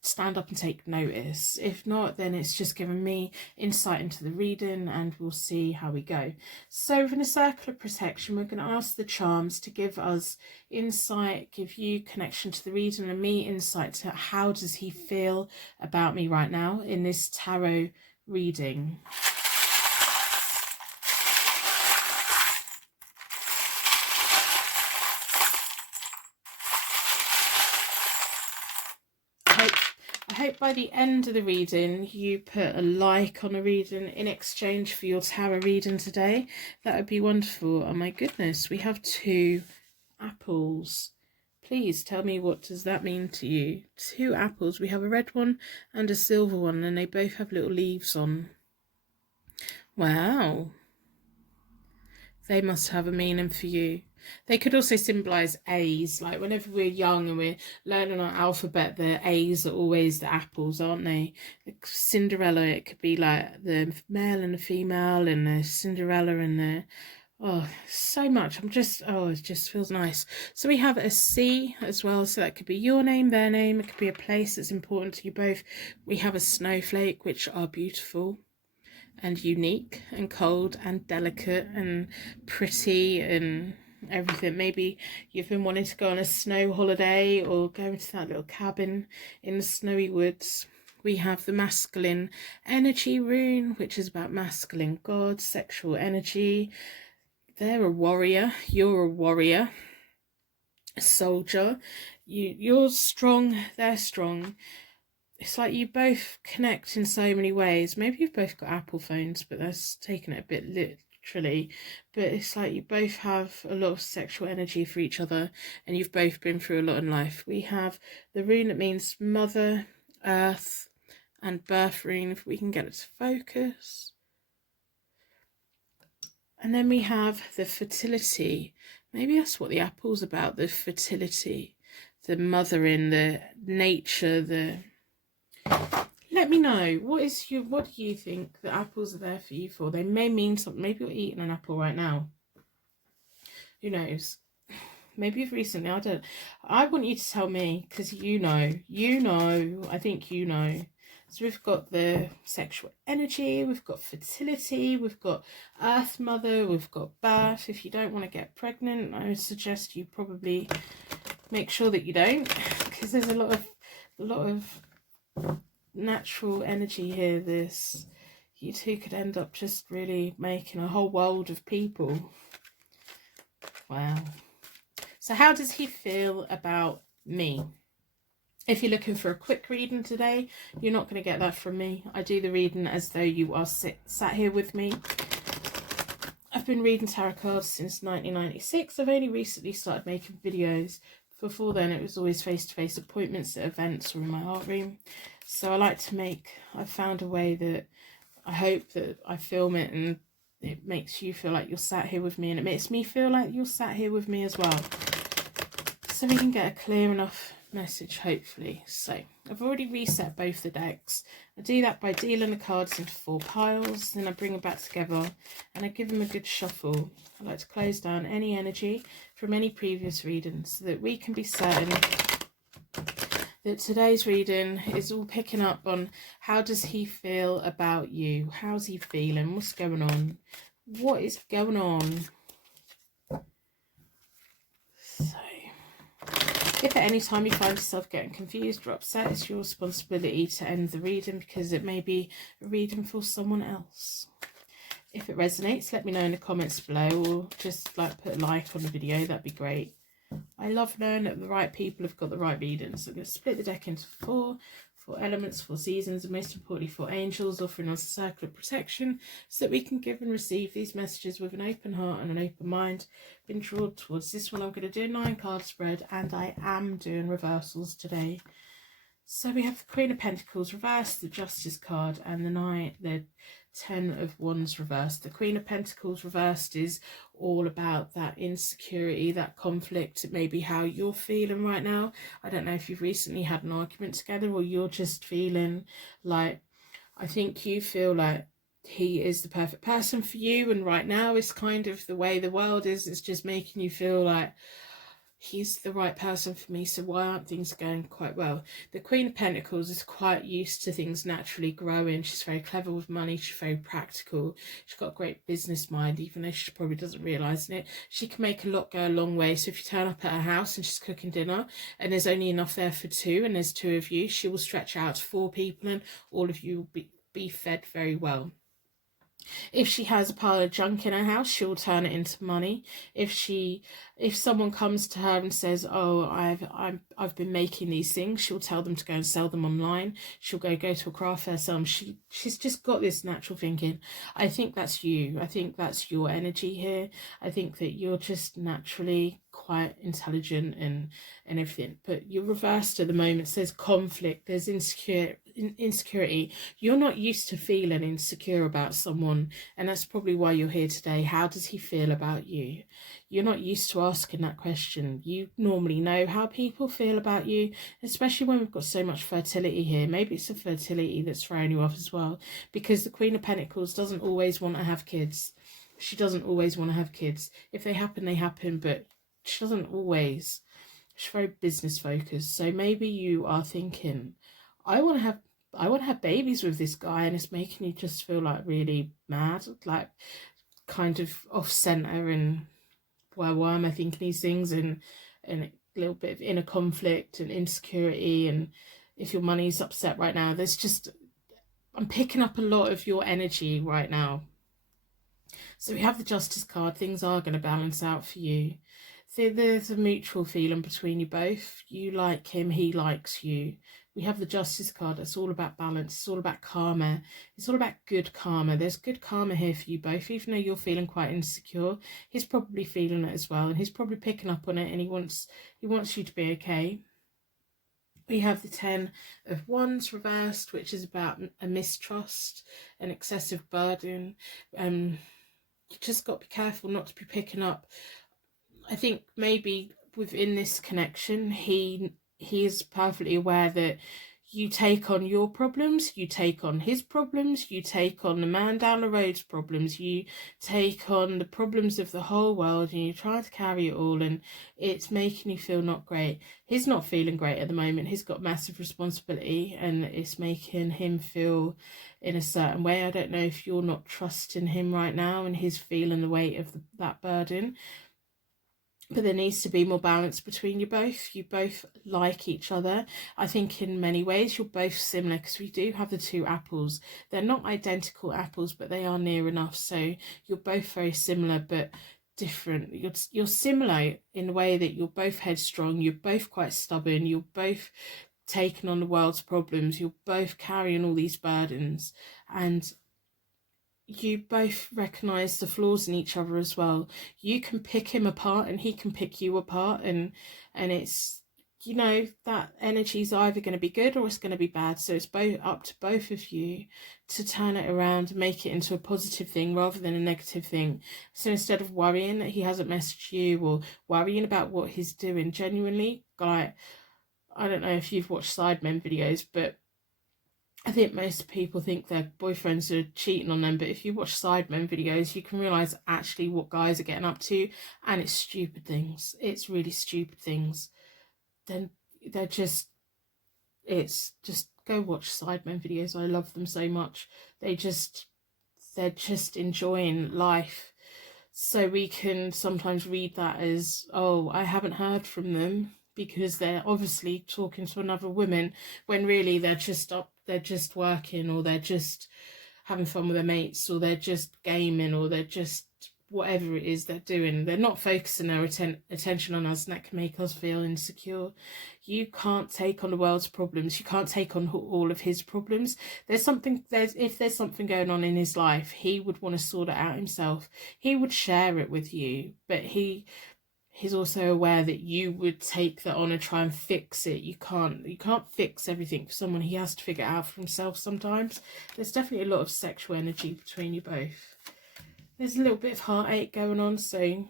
stand up and take notice. If not, then it's just giving me insight into the reading, and we'll see how we go. So within a circle of protection, we're going to ask the charms to give us insight, give you connection to the reading, and me insight to how does he feel about me right now in this tarot reading. I hope by the end of the reading you put a like on a reading in exchange for your tarot reading today. That would be wonderful. Oh my goodness, we have 2 apples. Please tell me, what does that mean to you? 2 apples. We have a red one and a silver one, and they both have little leaves on. Wow. They must have a meaning for you. They could also symbolise A's. Like whenever we're young and we're learning our alphabet, the A's are always the apples, aren't they? Like Cinderella, it could be like the male and the female, and the Cinderella and the Oh, so much. It just feels nice. So we have a C as well. So that could be your name, their name. It could be a place that's important to you both. We have a snowflake, which are beautiful and unique and cold and delicate and pretty and everything. Maybe you've been wanting to go on a snow holiday or go into that little cabin in the snowy woods. We have the masculine energy rune, which is about masculine God, sexual energy. They're a warrior, you're a warrior, a soldier. You're strong, they're strong. It's like you both connect in so many ways. Maybe you've both got Apple phones, but that's taken it a bit literally. But it's like you both have a lot of sexual energy for each other, and you've both been through a lot in life. We have the rune that means Mother, Earth, and Birth rune, if we can get it to focus. And then we have the fertility. Maybe that's what the apple's about, the fertility, the mothering, the nature, the... Let me know, what do you think the apples are there for you for? They may mean something. Maybe you're eating an apple right now. Who knows? Maybe you've recently, I want you to tell me, because you know, I think you know. So we've got the sexual energy, we've got fertility, we've got Earth Mother, we've got birth. If you don't want to get pregnant, I would suggest you probably make sure that you don't, because there's a lot of natural energy here. You two could end up just really making a whole world of people. Wow. So how does he feel about me? If you're looking for a quick reading today, you're not going to get that from me. I do the reading as though you are sat here with me. I've been reading tarot cards since 1996. I've only recently started making videos. Before then, it was always face-to-face appointments at events or in my art room. So I've found a way that I hope that I film it and it makes you feel like you're sat here with me, and it makes me feel like you're sat here with me as well. So we can get a clear enough message, hopefully. So I've already reset both the decks. I do that by dealing the cards into 4 piles, then I bring them back together and I give them a good shuffle. I like to close down any energy from any previous readings so that we can be certain that today's reading is all picking up on how does he feel about you? How's he feeling? What's going on? What is going on? So if at any time you find yourself getting confused or upset, it's your responsibility to end the reading, because it may be a reading for someone else. If it resonates, let me know in the comments below, or just like put a like on the video, that'd be great. I love knowing that the right people have got the right readings. So I'm going to split the deck into 4 elements, 4 seasons, and most importantly 4 angels, offering us a circle of protection so that we can give and receive these messages with an open heart and an open mind. Been drawn towards this one. I'm going to do a 9 card spread, and I am doing reversals today. So we have the Queen of Pentacles reversed, the Justice card, and the 10 of Wands reversed. The Queen of Pentacles reversed is all about that insecurity, that conflict. It may be how you're feeling right now. I don't know if you've recently had an argument together, or you're just feeling like, I think you feel like he is the perfect person for you, and right now it's kind of the way the world is. It's just making you feel like he's the right person for me, so why aren't things going quite well? The Queen of Pentacles is quite used to things naturally growing. She's very clever with money. She's very practical. She's got a great business mind, even though she probably doesn't realise it. She can make a lot go a long way. So if you turn up at her house and she's cooking dinner and there's only enough there for 2 and there's 2 of you, she will stretch out to 4 people and all of you will be fed very well. If she has a pile of junk in her house, she'll turn it into money. If someone comes to her and says, "Oh, I've been making these things," she'll tell them to go and sell them online. She'll go to a craft fair, sell them. She's just got this natural thinking. I think that's you. I think that's your energy here. I think that you're just naturally quite intelligent and everything, but you're reversed at the moment. So there's conflict, there's insecurity. You're not used to feeling insecure about someone, and that's probably why you're here today. How does he feel about you? You're not used to asking that question. You normally know how people feel about you, especially when we've got so much fertility here. Maybe it's the fertility that's throwing you off as well, because the Queen of Pentacles doesn't always want to have kids. she doesn't always want to have kids. If they happen, they happen, but she doesn't always. She's very business focused. So maybe you are thinking, I want to have babies with this guy, and it's making you just feel like really mad, like kind of off center, and why am I thinking these things, and a little bit of inner conflict and insecurity. And if your money's upset right now, I'm picking up a lot of your energy right now. So we have the Justice card. Things are going to balance out for you. There's a mutual feeling between you both. You like him, he likes you. We have the Justice card. It's all about balance. It's all about karma. It's all about good karma. There's good karma here for you both. Even though you're feeling quite insecure, he's probably feeling it as well, and he's probably picking up on it, and he wants you to be okay. We have the 10 of Wands reversed, which is about a mistrust, an excessive burden. You just got to be careful not to be picking up. I think maybe within this connection, he is perfectly aware that you take on your problems, you take on his problems, you take on the man down the road's problems, you take on the problems of the whole world, and you try to carry it all, and it's making you feel not great. He's not feeling great at the moment. He's got massive responsibility, and it's making him feel in a certain way. I don't know if you're not trusting him right now, and he's feeling the weight of that burden. But there needs to be more balance between you both. You both like each other. I think in many ways you're both similar, because we do have the 2 apples. They're not identical apples, but they are near enough. So you're both very similar, but different. You're similar in the way that you're both headstrong. You're both quite stubborn. You're both taking on the world's problems. You're both carrying all these burdens. And you both recognise the flaws in each other as well. You can pick him apart, and he can pick you apart, and it's, you know, that energy is either going to be good or it's going to be bad. So it's both up to both of you to turn it around and make it into a positive thing rather than a negative thing. So instead of worrying that he hasn't messaged you, or worrying about what he's doing, genuinely, like, I don't know if you've watched Sidemen videos, but I think most people think their boyfriends are cheating on them, but if you watch Sidemen videos, you can realise actually what guys are getting up to, and it's stupid things. It's really stupid things. Then it's just go watch Sidemen videos. I love them so much. They're just enjoying life. So we can sometimes read that as, oh, I haven't heard from them because they're obviously talking to another woman, when really they're just working, or they're just having fun with their mates, or they're just gaming, or they're just whatever it is they're doing. They're not focusing their attention on us, and that can make us feel insecure. You can't take on the world's problems. You can't take on all of his problems. If there's something going on in his life, he would want to sort it out himself. He would share it with you, but he's also aware that you would take that on and try and fix it. You can't fix everything for someone. He has to figure it out for himself sometimes. There's definitely a lot of sexual energy between you both. There's a little bit of heartache going on, so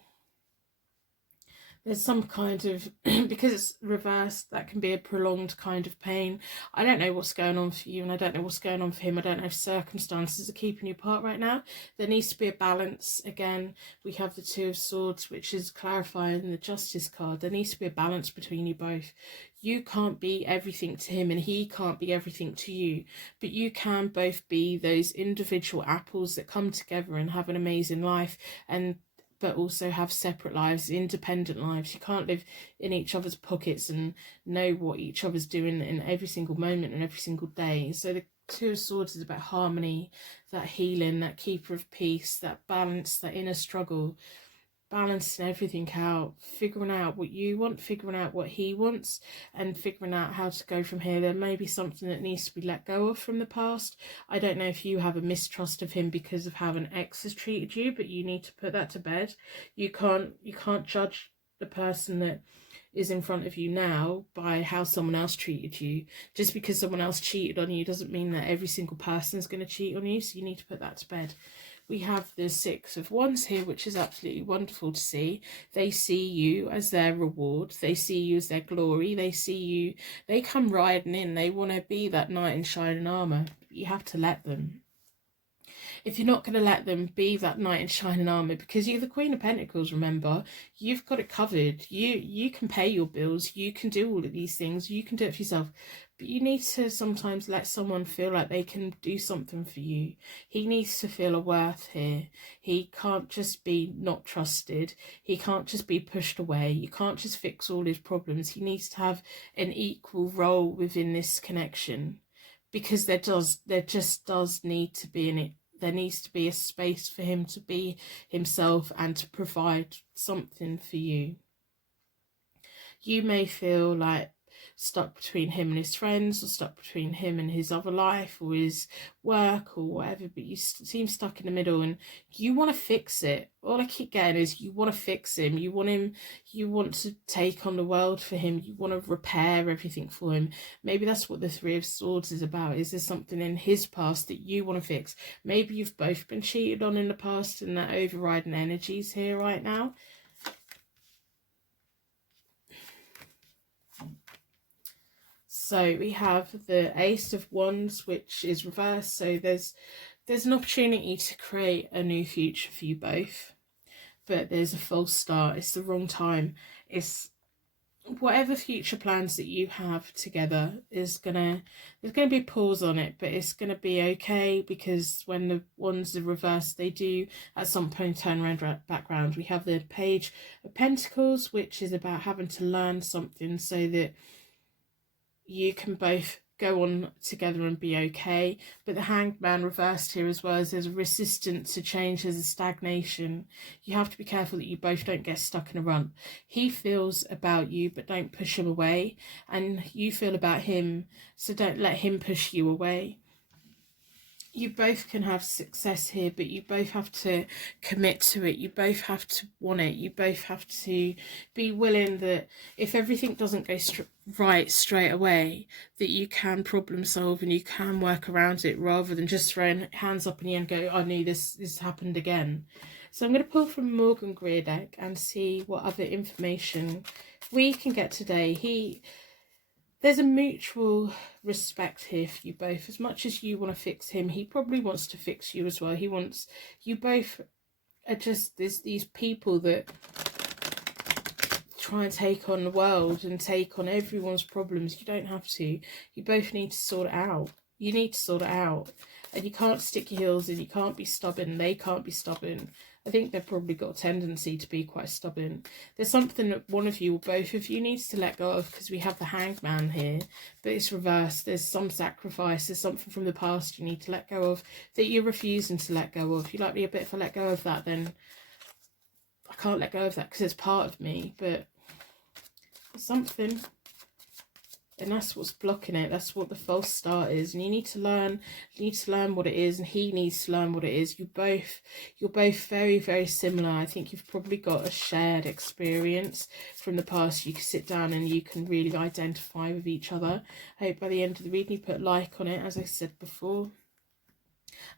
there's some kind of, because it's reversed, that can be a prolonged kind of pain. I don't know what's going on for you, and I don't know what's going on for him. I don't know if circumstances are keeping you apart right now. There needs to be a balance. Again, we have the 2 of Swords, which is clarifying the Justice card. There needs to be a balance between you both. You can't be everything to him, and he can't be everything to you. But you can both be those individual apples that come together and have an amazing life, but also have separate lives, independent lives. You can't live in each other's pockets and know what each other's doing in every single moment and every single day. So the 2 of Swords is about harmony, that healing, that keeper of peace, that balance, that inner struggle, balancing everything out, figuring out what you want, figuring out what he wants, and figuring out how to go from here. There may be something that needs to be let go of from the past. I don't know if you have a mistrust of him because of how an ex has treated you, but you need to put that to bed. You can't judge the person that is in front of you now by how someone else treated you. Just because someone else cheated on you doesn't mean that every single person is going to cheat on you, so you need to put that to bed. We have the 6 of Wands here, which is absolutely wonderful to see. They see you as their reward. They see you as their glory. They come riding in. They want to be that knight in shining armour. You have to let them. if you're not going to let them be that knight in shining armor, because you're the Queen of Pentacles, remember, you've got it covered. You can pay your bills, you can do all of these things, you can do it for yourself, but you need to sometimes let someone feel like they can do something for you. He needs to feel a worth here. He can't just be not trusted. He can't just be pushed away. You can't just fix all his problems. He needs to have an equal role within this connection, because there just does need to be there needs to be a space for him to be himself and to provide something for you. You may feel like stuck between him and his friends, or stuck between him and his other life or his work or whatever, but you seem stuck in the middle and you want to fix it. All I keep getting is you want to fix him. You want to take on the world for him. You want to repair everything for him. Maybe that's what the Three of Swords is about. Is there something in his past that you want to fix? Maybe you've both been cheated on in the past and that overriding energy's here right now. So we have the Ace of Wands, which is reversed. So there's an opportunity to create a new future for you both, but there's a false start. It's the wrong time. It's whatever future plans that you have together there's gonna be a pause on it, but it's gonna be okay, because when the wands are reversed, they do at some point turn around back round. We have the Page of Pentacles, which is about having to learn something so that you can both go on together and be okay. But the Hanged Man reversed here as well, as there's a resistance to change, there's a stagnation. You have to be careful that you both don't get stuck in a rut. He feels about you, but don't push him away, and you feel about him, so don't let him push you away. You both can have success here, but you both have to commit to it. You both have to want it. You both have to be willing that if everything doesn't go right straight away, that you can problem solve and you can work around it, rather than just throwing hands up in the air and go, I knew this happened again. So I'm going to pull from Morgan Greer deck and see what other information we can get today. There's a mutual respect here for you both. As much as you want to fix him, he probably wants to fix you as well. He wants, you both are just these people that try and take on the world and take on everyone's problems. You don't have to. You both need to sort it out. You need to sort it out. And you can't stick your heels in. You can't be stubborn. They can't be stubborn. I think they've probably got a tendency to be quite stubborn. There's something that one of you or both of you needs to let go of, because we have the Hanged Man here, but it's reversed. There's some sacrifice. There's something from the past you need to let go of that you're refusing to let go of. If you'd like me a bit of a let go of that, then I can't let go of that because it's part of me, but something. And that's what's blocking it. That's what the false start is. And you need to learn what it is, and he needs to learn what it is. You're both very, very similar. I think you've probably got a shared experience from the past. You can sit down and you can really identify with each other. I hope by the end of the reading you put a like on it, as I said before.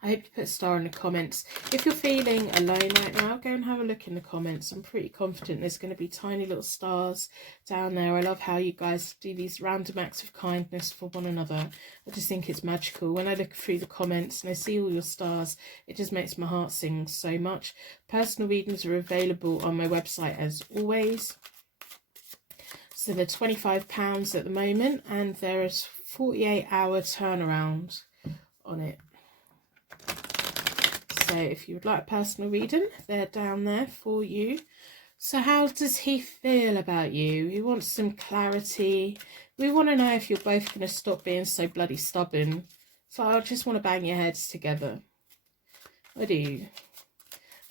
I hope you put a star in the comments. If you're feeling alone right now, go and have a look in the comments. I'm pretty confident there's going to be tiny little stars down there. I love how you guys do these random acts of kindness for one another. I just think it's magical. When I look through the comments and I see all your stars, it just makes my heart sing so much. Personal readings are available on my website as always. So they're £25 at the moment, and there is 48-hour turnaround on it. So if you would like a personal reading, they're down there for you. So how does he feel about you? He wants some clarity. We want to know if you're both going to stop being so bloody stubborn. So I just want to bang your heads together. I do.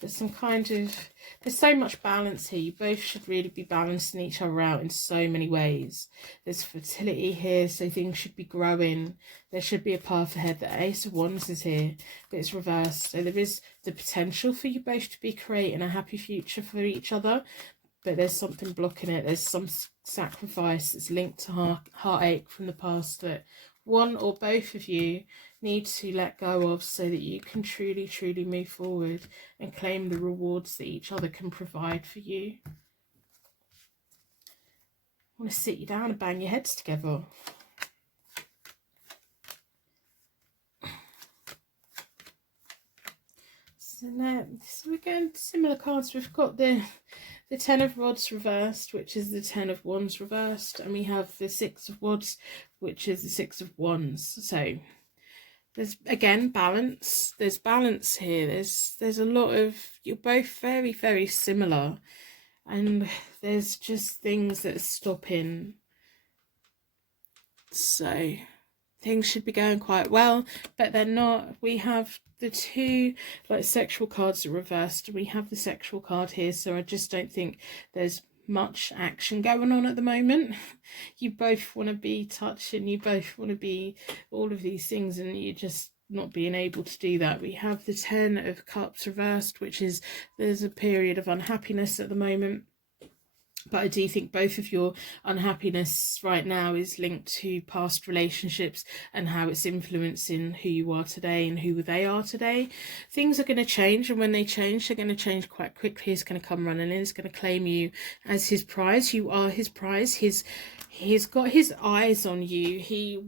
There's so much balance here. You both should really be balancing each other out in so many ways. There's fertility here, so things should be growing. There should be a path ahead. The Ace of Wands is here, but it's reversed. So there is the potential for you both to be creating a happy future for each other, but there's something blocking it. There's some sacrifice that's linked to heartache from the past that one or both of you need to let go of, so that you can truly, truly move forward and claim the rewards that each other can provide for you. I want to sit you down and bang your heads together. So we're going similar cards. We've got the Ten of Rods reversed, which is the Ten of Wands reversed, and we have the Six of Wands, which is the Six of Wands. So there's again balance. There's balance here. There's a lot of, you're both very, very similar, and there's just things that are stopping. So things should be going quite well, but they're not. We have the two like sexual cards are reversed. We have the sexual card here, so I just don't think there's much action going on at the moment. You both want to be touching, you both want to be all of these things, and you're just not being able to do that. We have the Ten of Cups reversed, which is there's a period of unhappiness at the moment. But I do think both of your unhappiness right now is linked to past relationships and how it's influencing who you are today and who they are today. Things are going to change, and when they change, they're going to change quite quickly. He's going to come running in. He's going to claim you as his prize. You are his prize. He's got his eyes on you. He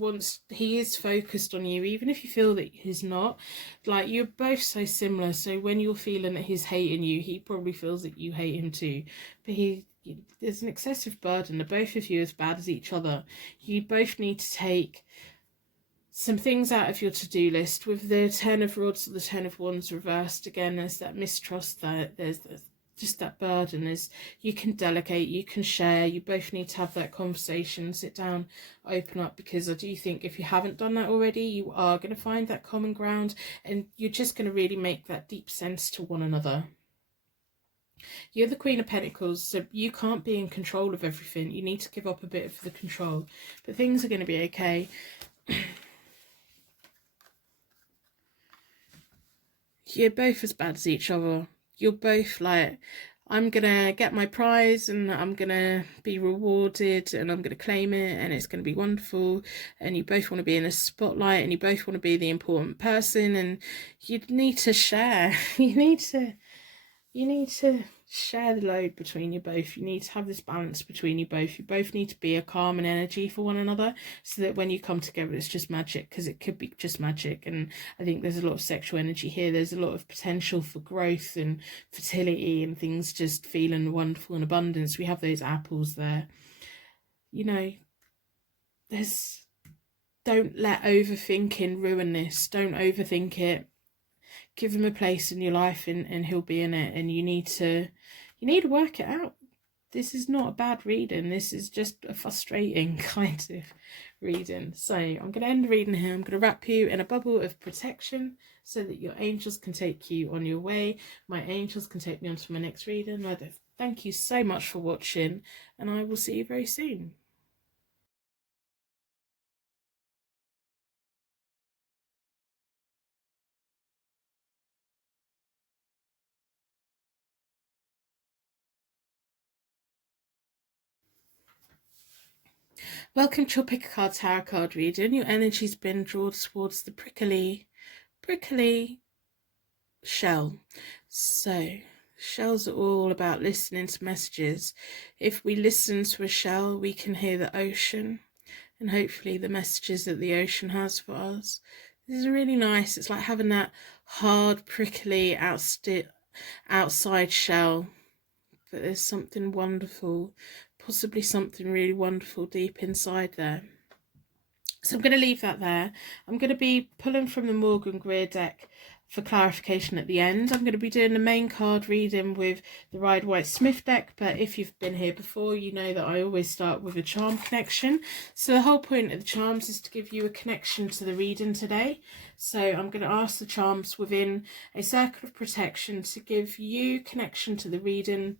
is focused on you, even if you feel that he's not. Like, you're both so similar. So when you're feeling that he's hating you, he probably feels that you hate him too. But there's an excessive burden. The both of you are as bad as each other. You both need to take some things out of your to-do list. With the Ten of Rods or the Ten of Wands reversed, again, there's that mistrust, there's just that burden. Is you can delegate, you can share, you both need to have that conversation, sit down, open up, because I do think if you haven't done that already, you are going to find that common ground, and you're just going to really make that deep sense to one another. You're the Queen of Pentacles, so you can't be in control of everything. You need to give up a bit of the control, but things are going to be okay. You're both as bad as each other. You're both like, I'm gonna get my prize and I'm gonna be rewarded and I'm gonna claim it and it's gonna be wonderful, and you both want to be in a spotlight and you both want to be the important person, and you need to share. You need to share the load between you both. You need to have this balance between you both. You both need to be a calm and energy for one another, so that when you come together it's just magic, because it could be just magic. And I think there's a lot of sexual energy here. There's a lot of potential for growth and fertility and things just feeling wonderful and abundance. We have those apples there. You know, don't let overthinking ruin this. Don't overthink it. Give him a place in your life, and he'll be in it. And you need to work it out. This is not a bad reading. This is just a frustrating kind of reading. So I'm going to end the reading here. I'm going to wrap you in a bubble of protection so that your angels can take you on your way. My angels can take me on to my next reading. Thank you so much for watching, and I will see you very soon. Welcome to your Pick a Card Tarot card reading. Your energy's been drawn towards the prickly shell. So shells are all about listening to messages. If we listen to a shell, we can hear the ocean and hopefully the messages that the ocean has for us. This is really nice. It's like having that hard, prickly outside shell, but there's something wonderful, possibly something really wonderful deep inside there. So I'm going to leave that there. I'm going to be pulling from the Morgan Greer deck for clarification at the end. I'm going to be doing the main card reading with the Rider-Waite-Smith deck, but if you've been here before, you know that I always start with a charm connection. So the whole point of the charms is to give you a connection to the reading today. So I'm going to ask the charms within a circle of protection to give you connection to the reading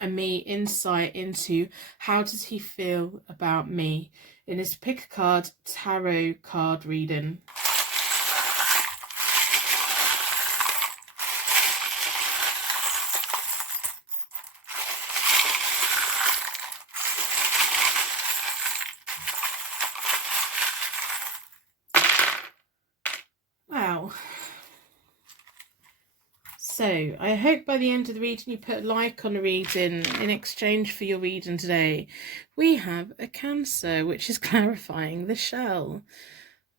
and me insight into how does he feel about me in this Pick a Card tarot card reading. Wow. So I hope by the end of the reading you put a like on the reading in exchange for your reading today. We have a Cancer, which is clarifying the shell.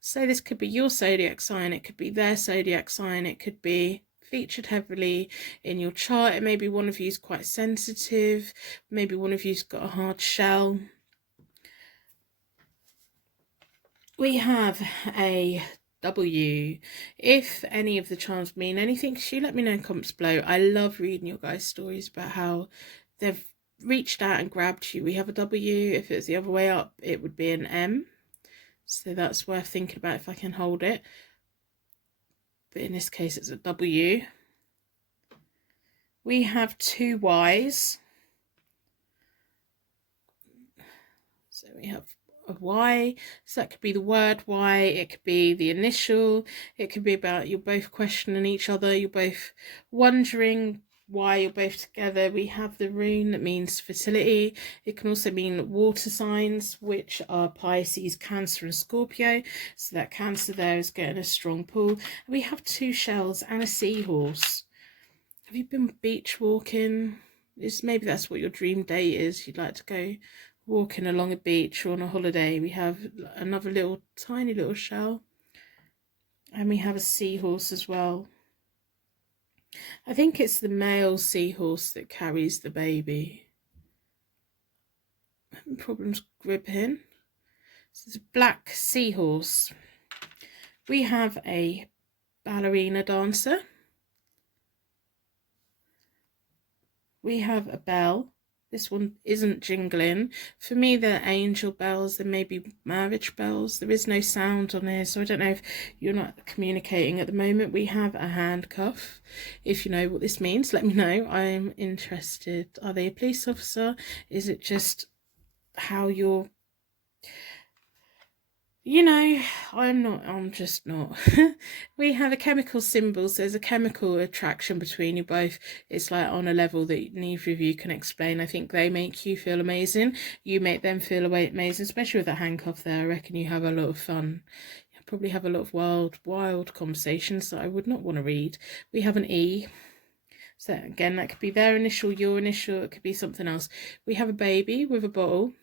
So this could be your zodiac sign, it could be their zodiac sign, it could be featured heavily in your chart. It may be one of you's quite sensitive, maybe one of you's got a hard shell. We have a W. If any of the charms mean anything to you, let me know in comments below. I love reading your guys' stories about how they've reached out and grabbed you. We have a W. If it was the other way up, it would be an M. So that's worth thinking about if I can hold it. But in this case, it's a W. We have 2 Ys. So we have a Y, so that could be the word Y, it could be the initial, it could be about you're both questioning each other, you're both wondering why you're both together. We have the rune that means fertility. It can also mean water signs, which are Pisces, Cancer and Scorpio, so that Cancer there is getting a strong pull. We have 2 shells and a seahorse. Have you been beach walking? Maybe that's what your dream date is. You'd like to go walking along a beach or on a holiday. We have another little tiny little shell, and we have a seahorse as well. I think it's the male seahorse that carries the baby. I'm having problems gripping. So it's a black seahorse. We have a ballerina dancer. We have a bell. This one isn't jingling. For me, they're angel bells. They may be marriage bells. There is no sound on here, so I don't know if you're not communicating at the moment. We have a handcuff. If you know what this means, let me know. I'm interested. Are they a police officer? Is it just how you're... You know, I'm just not. We have a chemical symbol, so there's a chemical attraction between you both. It's like on a level that neither of you can explain. I think they make you feel amazing. You make them feel amazing, especially with that handcuff there. I reckon you have a lot of fun. You probably have a lot of wild conversations that I would not want to read. We have an E. So again, that could be their initial, your initial, it could be something else. We have a baby with a bottle.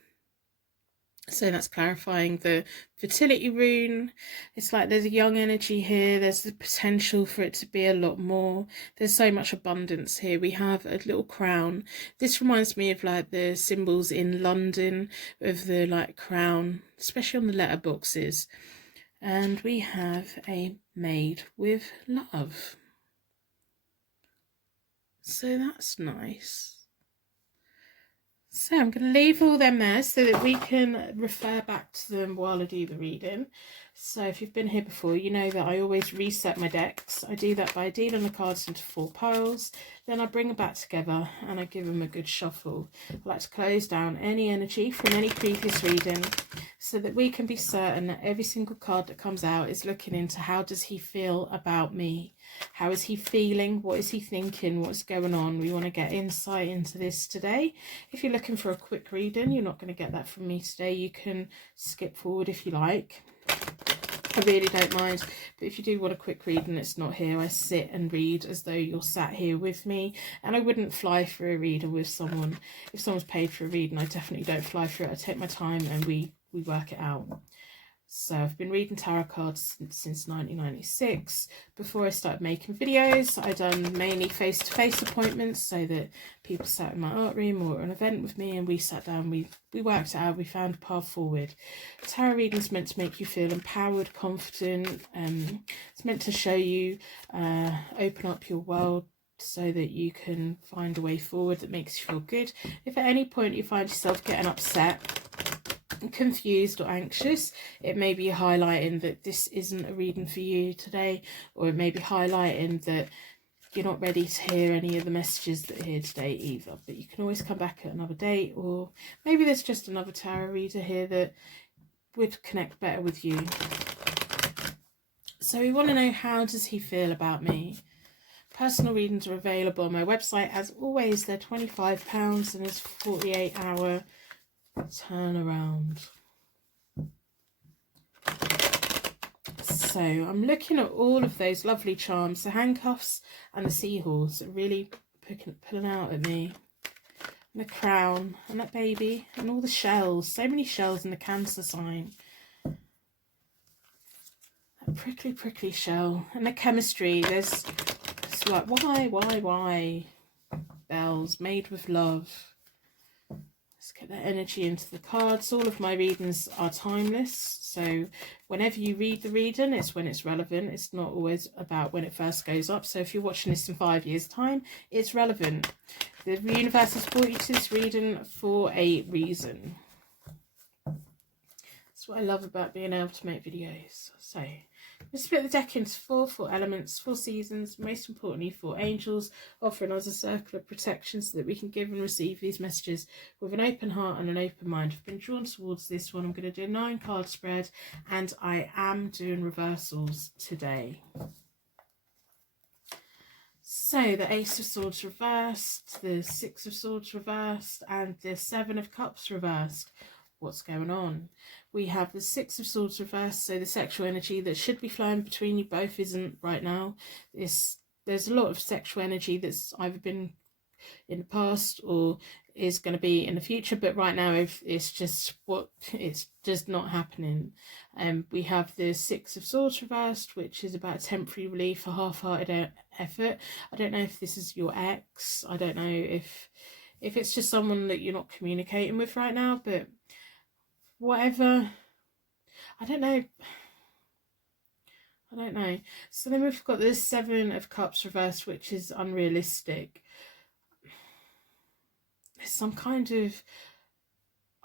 So that's clarifying the fertility rune. It's like there's a young energy here. There's the potential for it to be a lot more. There's so much abundance here. We have a little crown. This reminds me of like the symbols in London of the like crown, especially on the letterboxes. And we have a maid with love. So that's nice. So I'm going to leave all them there so that we can refer back to them while I do the reading. So if you've been here before, you know that I always reset my decks. I do that by dealing the cards into 4 piles. Then I bring them back together and I give them a good shuffle. I like to close down any energy from any previous reading so that we can be certain that every single card that comes out is looking into how does he feel about me? How is he feeling? What is he thinking? What's going on? We want to get insight into this today. If you're looking for a quick reading, you're not going to get that from me today. You can skip forward if you like. I really don't mind, but if you do want a quick read and it's not here, I sit and read as though you're sat here with me, and I wouldn't fly through a reader with someone. If someone's paid for a reading, I definitely don't fly through it. I take my time and we work it out. So I've been reading tarot cards since 1996. Before I started making videos, I'd done mainly face-to-face appointments so that people sat in my art room or an event with me and we sat down, we worked it out, we found a path forward. Tarot reading's meant to make you feel empowered, confident, it's meant to show you, open up your world so that you can find a way forward that makes you feel good. If at any point you find yourself getting upset, confused or anxious, it may be highlighting that this isn't a reading for you today, or it may be highlighting that you're not ready to hear any of the messages that are here today either, but you can always come back at another date, or maybe there's just another tarot reader here that would connect better with you. So we want to know, how does he feel about me? Personal readings are available on my website. As always, they're £25 and it's 48-hour turnaround. So I'm looking at all of those lovely charms, the handcuffs and the seahorse, really pulling out at me, and the crown and that baby and all the shells, so many shells in the Cancer sign, that prickly shell, and the chemistry. There's It's like, why? Bells, made with love. Let's get that energy into the cards. All of my readings are timeless. So whenever you read the reading, it's when it's relevant. It's not always about when it first goes up. So if you're watching this in 5 years' time, it's relevant. The universe has brought you to this reading for a reason. That's what I love about being able to make videos. So let's split the deck into four elements, 4 seasons, most importantly 4 angels, offering us a circle of protection so that we can give and receive these messages with an open heart and an open mind. I've been drawn towards this one. I'm going to do a 9-card spread, and I am doing reversals today. So the Ace of Swords reversed, the 6 of Swords reversed, and the 7 of Cups reversed. What's going on? We have the 6 of Swords reversed, so the sexual energy that should be flowing between you both isn't right now. There's a lot of sexual energy that's either been in the past or is going to be in the future, but right now it's just not happening. We have the 6 of Swords reversed, which is about temporary relief, a half-hearted effort. I don't know if this is your ex. I don't know if it's just someone that you're not communicating with right now, but whatever. I don't know. So then we've got this 7 of Cups reversed, which is unrealistic. There's some kind of...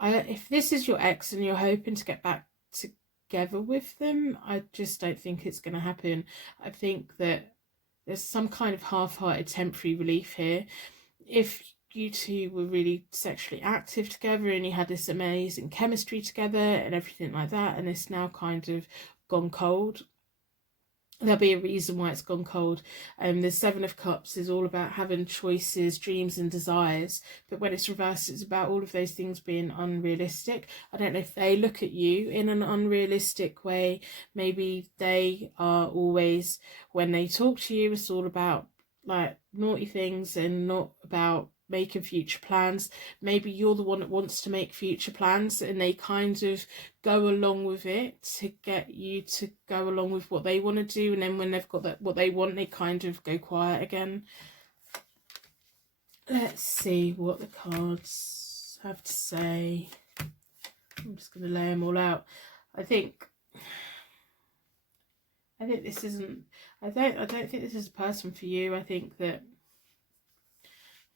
if this is your ex and you're hoping to get back together with them, I just don't think it's going to happen. I think that there's some kind of half-hearted temporary relief here. If you two were really sexually active together and you had this amazing chemistry together and everything like that, and it's now kind of gone cold, there'll be a reason why it's gone cold. The 7 of Cups is all about having choices, dreams and desires, but when it's reversed, it's about all of those things being unrealistic. I don't know if they look at you in an unrealistic way. Maybe they are always, when they talk to you, it's all about like naughty things and not about making future plans. Maybe you're the one that wants to make future plans and they kind of go along with it to get you to go along with what they want to do, and then when they've got that what they want, they kind of go quiet again. Let's see what the cards have to say. I'm just going to lay them all out. I think this isn't... I don't think this is a person for you. I think that,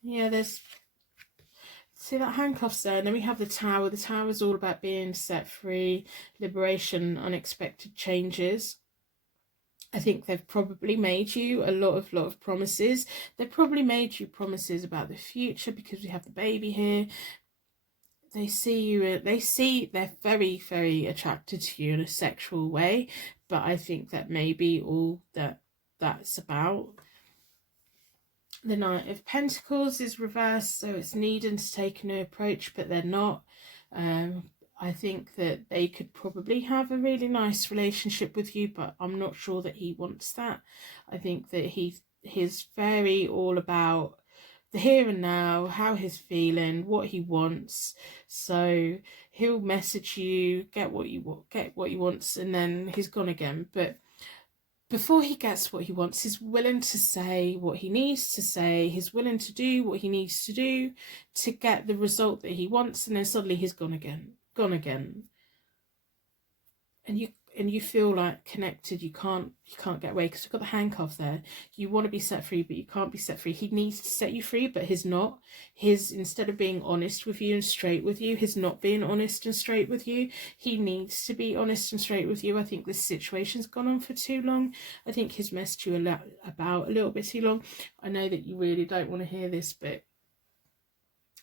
yeah, there's... See that handcuffs there, and then we have the Tower. The Tower is all about being set free, liberation, unexpected changes. I think they've probably made you a lot of promises. They've probably made you promises about the future because we have the baby here. They see you, they're very, very attracted to you in a sexual way, but I think that may be all that's about. The Knight of Pentacles is reversed, so it's needing to take a new approach, but they're not. I think that they could probably have a really nice relationship with you, but I'm not sure that he wants that. I think that he's very all about the here and now, how he's feeling, what he wants. So he'll message you, get what he wants, and then he's gone again. But before he gets what he wants, he's willing to say what he needs to say. He's willing to do what he needs to do to get the result that he wants, and then suddenly he's gone again. And you feel like connected. You can't get away because you've got the handcuff there. You want to be set free, but you can't be set free. He needs to set you free, but he's not. Instead of being honest with you and straight with you, he's not being honest and straight with you. He needs to be honest and straight with you. I think this situation's gone on for too long. I think he's messed you about a little bit too long. I know that you really don't want to hear this, but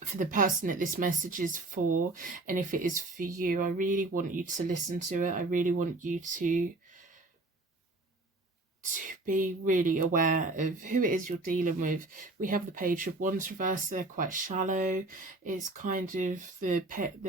for the person that this message is for, and if it is for you, I really want you to listen to it. I really want you to be really aware of who it is you're dealing with. We have the Page of Wands reversed. They're quite shallow. It's kind of the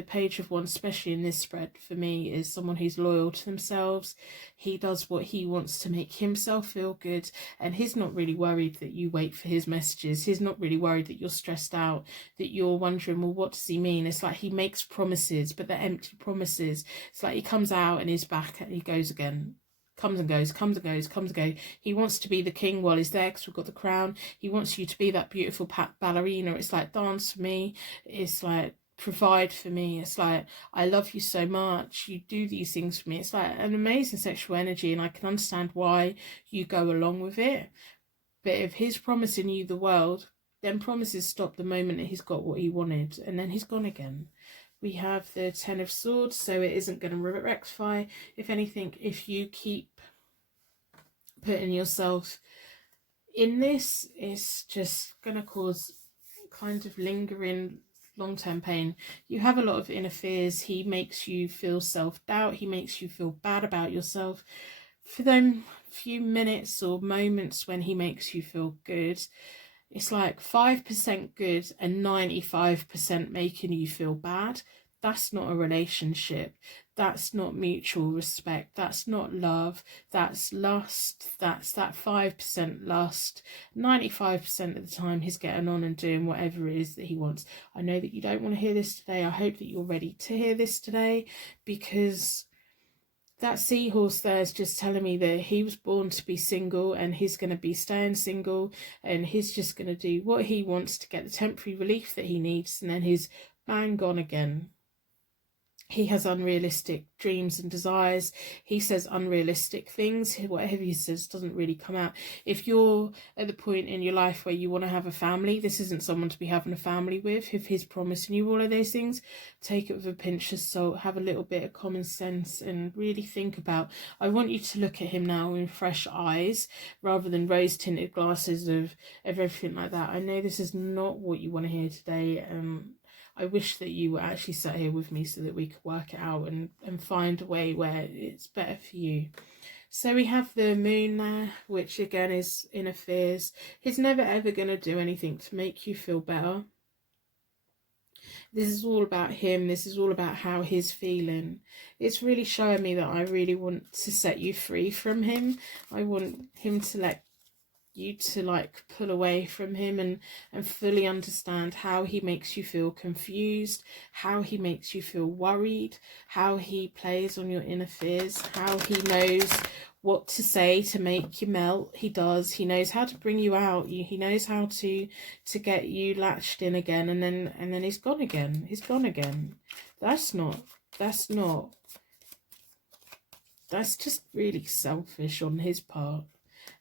Page of Wands, especially in this spread for me, is someone who's loyal to themselves. He does what he wants to make himself feel good, and he's not really worried that you wait for his messages. He's not really worried that you're stressed out, that you're wondering, well, what does he mean? It's like he makes promises, but they're empty promises. It's like he comes out and he's back and he goes again. comes and goes, comes and goes, comes and goes. He wants to be the king while he's there because we've got the crown. He wants you to be that beautiful ballerina. It's like, dance for me. It's like, provide for me. It's like, I love you so much. You do these things for me. It's like an amazing sexual energy, and I can understand why you go along with it. But if he's promising you the world, then promises stop the moment that he's got what he wanted, and then he's gone again. We have the Ten of Swords, so it isn't going to rectify. If anything, if you keep putting yourself in this, it's just going to cause kind of lingering long-term pain. You have a lot of inner fears. He makes you feel self-doubt. He makes you feel bad about yourself. For them few minutes or moments when he makes you feel good, it's like 5% good and 95% making you feel bad. That's not a relationship. That's not mutual respect. That's not love. That's lust. That's that 5% lust. 95% of the time he's getting on and doing whatever it is that he wants. I know that you don't want to hear this today. I hope that you're ready to hear this today, because that seahorse there is just telling me that he was born to be single, and he's going to be staying single, and he's just going to do what he wants to get the temporary relief that he needs, and then he's bang gone again. He has unrealistic dreams and desires. He says unrealistic things. Whatever he says doesn't really come out. If you're at the point in your life where you want to have a family, this isn't someone to be having a family with. If he's promising you all of those things, take it with a pinch of salt. Have a little bit of common sense and really think about. I want you to look at him now in fresh eyes rather than rose-tinted glasses of everything like that. I know this is not what you want to hear today. I wish that you were actually sat here with me so that we could work it out and find a way where it's better for you. So we have the moon there, which again is inner fears. He's never ever going to do anything to make you feel better. This is all about him. This is all about how he's feeling. It's really showing me that I really want to set you free from him. I want him to let you to like pull away from him and fully understand how he makes you feel confused, how he makes you feel worried, how he plays on your inner fears, how he knows what to say to make you melt. He does. He knows how to bring you out. He knows how to get you latched in again, and then he's gone again. He's gone again. That's just really selfish on his part.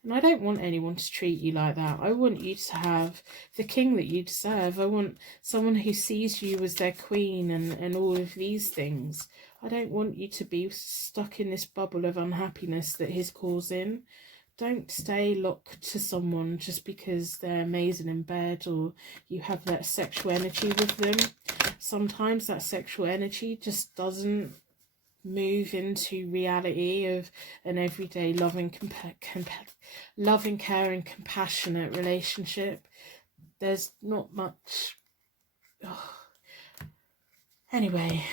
And I don't want anyone to treat you like that. I want you to have the king that you deserve. I want someone who sees you as their queen and all of these things. I don't want you to be stuck in this bubble of unhappiness that he's causing. Don't stay locked to someone just because they're amazing in bed or you have that sexual energy with them. Sometimes that sexual energy just doesn't move into reality of an everyday loving, caring, compassionate relationship. There's not much. Anyway,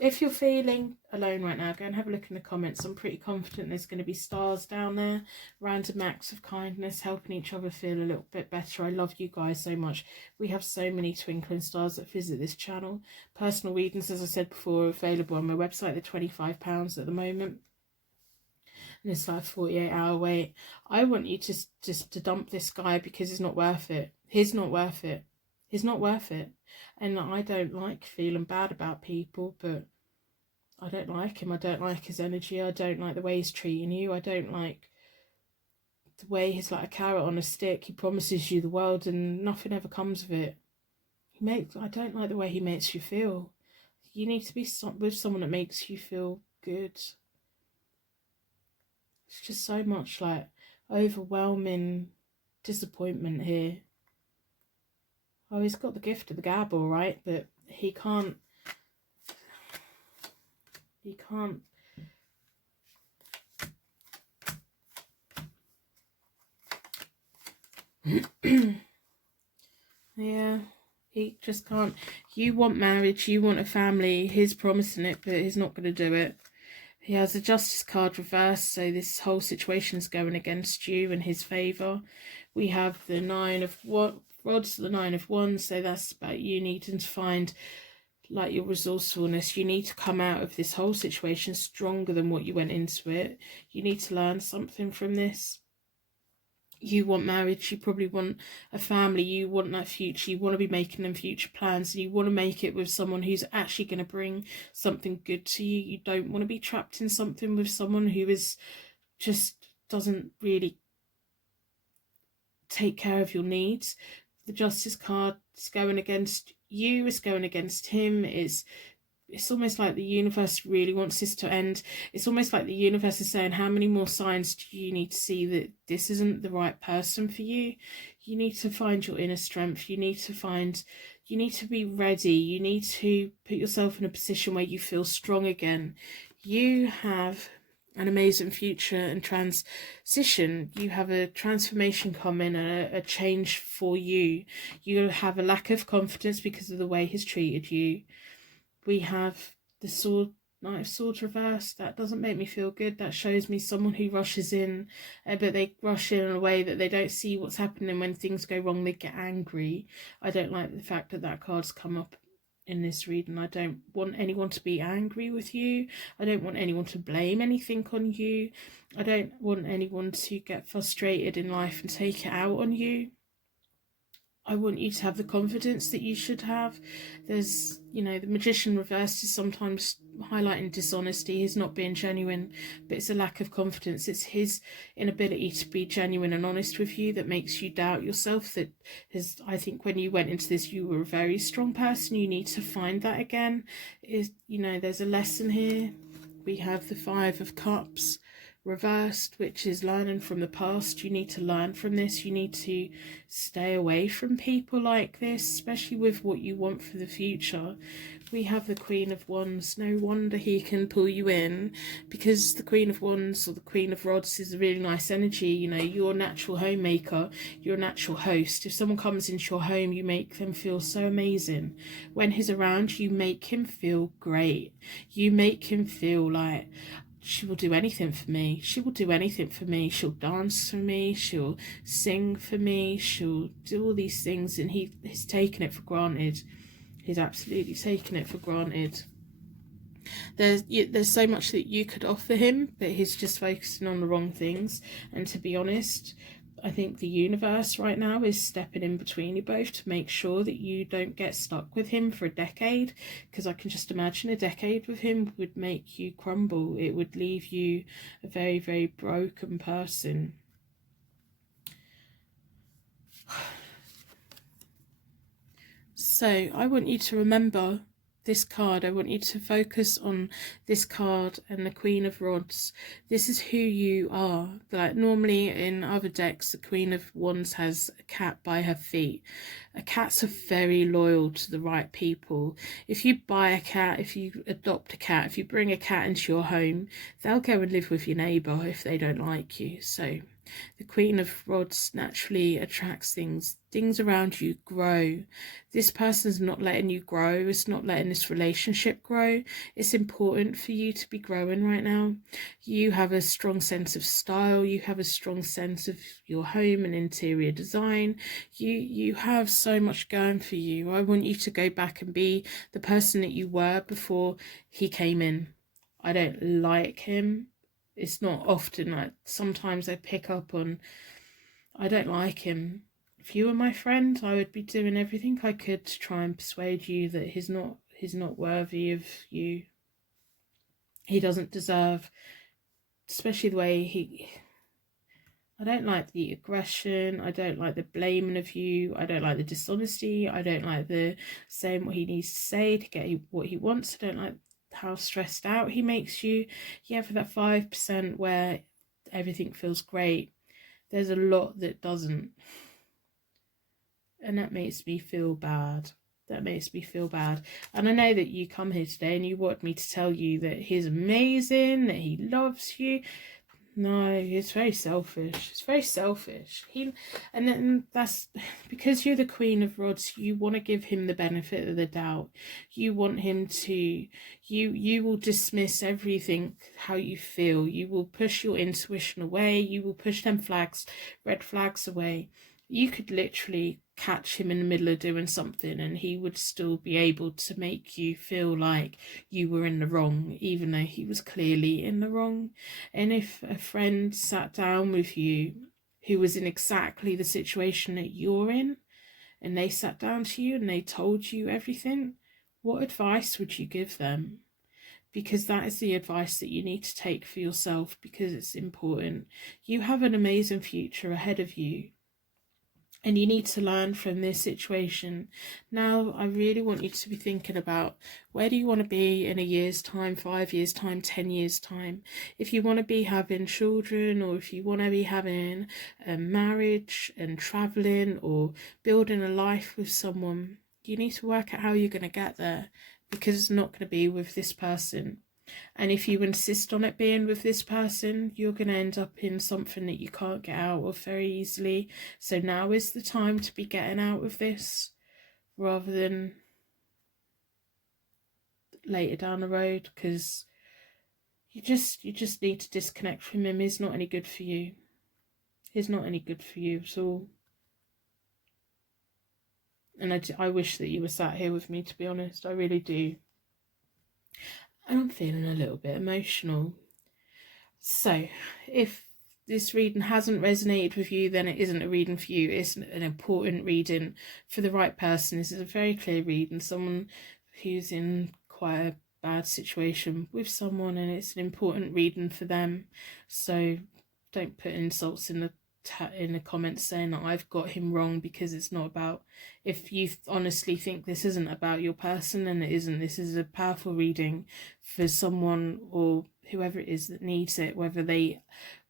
if you're feeling alone right now, go and have a look in the comments. I'm pretty confident there's going to be stars down there, random acts of kindness, helping each other feel a little bit better. I love you guys so much. We have so many twinkling stars that visit this channel. Personal readings, as I said before, are available on my website. They're £25 at the moment. And it's like a 48-hour wait. I want you to just to dump this guy because he's not worth it. He's not worth it. He's not worth it. And I don't like feeling bad about people, but I don't like him. I don't like his energy. I don't like the way he's treating you. I don't like the way he's like a carrot on a stick. He promises you the world and nothing ever comes of it. I don't like the way he makes you feel. You need to be with someone that makes you feel good. It's just so much like overwhelming disappointment here. Oh, he's got the gift of the gab, all right, but he can't. Yeah, he just can't. You want marriage, you want a family. He's promising it, but he's not going to do it. He has a justice card reversed, so this whole situation is going against you in his favour. We have the 9 of rods, the 9 of wands, so that's about you needing to find like your resourcefulness. You need to come out of this whole situation stronger than what you went into it. You need to learn something from this. You want marriage, you probably want a family, you want that future, you want to be making them future plans, and you want to make it with someone who's actually going to bring something good to you. You don't want to be trapped in something with someone who is just doesn't really take care of your needs. The Justice card is going against you, it's going against him. It's almost like the universe really wants this to end. It's almost like the universe is saying, how many more signs do you need to see that this isn't the right person for you? You need to find your inner strength. You need to be ready. You need to put yourself in a position where you feel strong again. You have an amazing future and transition. You have a transformation coming, a change for you. You have a lack of confidence because of the way he's treated you. We have the Knight of Swords reversed. That doesn't make me feel good. That shows me someone who rushes in, but they rush in a way that they don't see what's happening. When things go wrong, they get angry. I don't like the fact that that card's come up in this reading. I don't want anyone to be angry with you. I don't want anyone to blame anything on you. I don't want anyone to get frustrated in life and take it out on you. I want you to have the confidence that you should have. There's, the Magician reversed is sometimes highlighting dishonesty. He's not being genuine, but it's a lack of confidence. It's his inability to be genuine and honest with you that makes you doubt yourself. I think when you went into this, you were a very strong person. You need to find that again. There's a lesson here. We have the Five of Cups reversed, which is learning from the past. You need to learn from this. You need to stay away from people like this, especially with what you want for the future. We have the Queen of Wands. No wonder he can pull you in, because the Queen of Wands or the Queen of Rods is a really nice energy. You're a natural homemaker, you're a natural host. If someone comes into your home, you make them feel so amazing. When he's around, you make him feel great. You make him feel like, she will do anything for me. She will do anything for me. She'll dance for me. She'll sing for me. She'll do all these things, and he's taken it for granted. He's absolutely taken it for granted. There's so much that you could offer him, but he's just focusing on the wrong things. And to be honest, I think the universe right now is stepping in between you both to make sure that you don't get stuck with him for a decade, because I can just imagine a decade with him would make you crumble. It would leave you a very, very broken person. So I want you to remember this card. I want you to focus on this card and the Queen of Rods. This is who you are. Like normally in other decks, the Queen of Wands has a cat by her feet. Cats are very loyal to the right people. If you buy a cat, if you adopt a cat, if you bring a cat into your home, they'll go and live with your neighbour if they don't like you. So the Queen of Rods naturally attracts things. Things around you grow. This person's not letting you grow. It's not letting this relationship grow. It's important for you to be growing right now. You have a strong sense of style. You have a strong sense of your home and interior design. You have so much going for you. I want you to go back and be the person that you were before he came in. I don't like him. It's not often. Like sometimes I pick up on, I don't like him. If you were my friend, I would be doing everything I could to try and persuade you that he's not worthy of you. He doesn't deserve, especially the way I don't like the aggression. I don't like the blaming of you. I don't like the dishonesty. I don't like the saying what he needs to say to get what he wants. I don't like how stressed out he makes you. Yeah, for that 5% where everything feels great, there's a lot that doesn't, and that makes me feel bad. And I know that you come here today and you want me to tell you that he's amazing, that he loves you. No, it's very selfish. And then that's because you're the Queen of Rods. You want to give him the benefit of the doubt. You want him to. You will dismiss everything how you feel. You will push your intuition away. You will push them red flags away. You could literally catch him in the middle of doing something and he would still be able to make you feel like you were in the wrong, even though he was clearly in the wrong. And if a friend sat down with you who was in exactly the situation that you're in, and they sat down to you and they told you everything, what advice would you give them? Because that is the advice that you need to take for yourself, because it's important. You have an amazing future ahead of you, and you need to learn from this situation. Now, I really want you to be thinking about, where do you want to be in a year's time, 5 years' time, 10 years' time? If you want to be having children, or if you want to be having a marriage and traveling or building a life with someone, you need to work out how you're going to get there, because it's not going to be with this person. And if you insist on it being with this person, you're going to end up in something that you can't get out of very easily. So now is the time to be getting out of this, rather than later down the road, because you just need to disconnect from him. He's not any good for you. He's not any good for you at all. And I wish that you were sat here with me, to be honest. I really do. And I'm feeling a little bit emotional. So, if this reading hasn't resonated with you, then it isn't a reading for you. It's an important reading for the right person. This is a very clear reading. Someone who's in quite a bad situation with someone, and it's an important reading for them. So don't put insults in the comments saying that I've got him wrong, because it's not about. If you honestly think this isn't about your person, then it isn't. This is a powerful reading for someone or whoever it is that needs it, whether they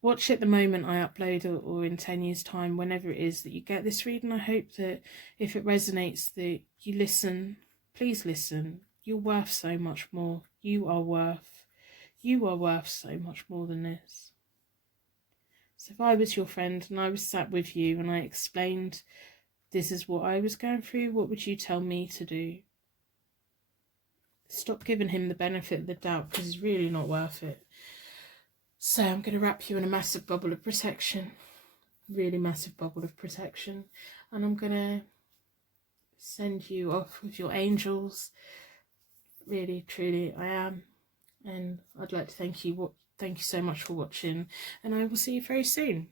watch it the moment I upload, or in 10 years time, whenever it is that you get this reading. I hope that if it resonates, that you listen. Please listen. You're worth so much more. You are worth so much more than this. So if I was your friend and I was sat with you and I explained this is what I was going through, what would you tell me to do? Stop giving him the benefit of the doubt, because he's really not worth it. So I'm going to wrap you in a massive bubble of protection. Really massive bubble of protection. And I'm going to send you off with your angels. Really, truly, I am. And I'd like to thank you so much for watching. And I will see you very soon.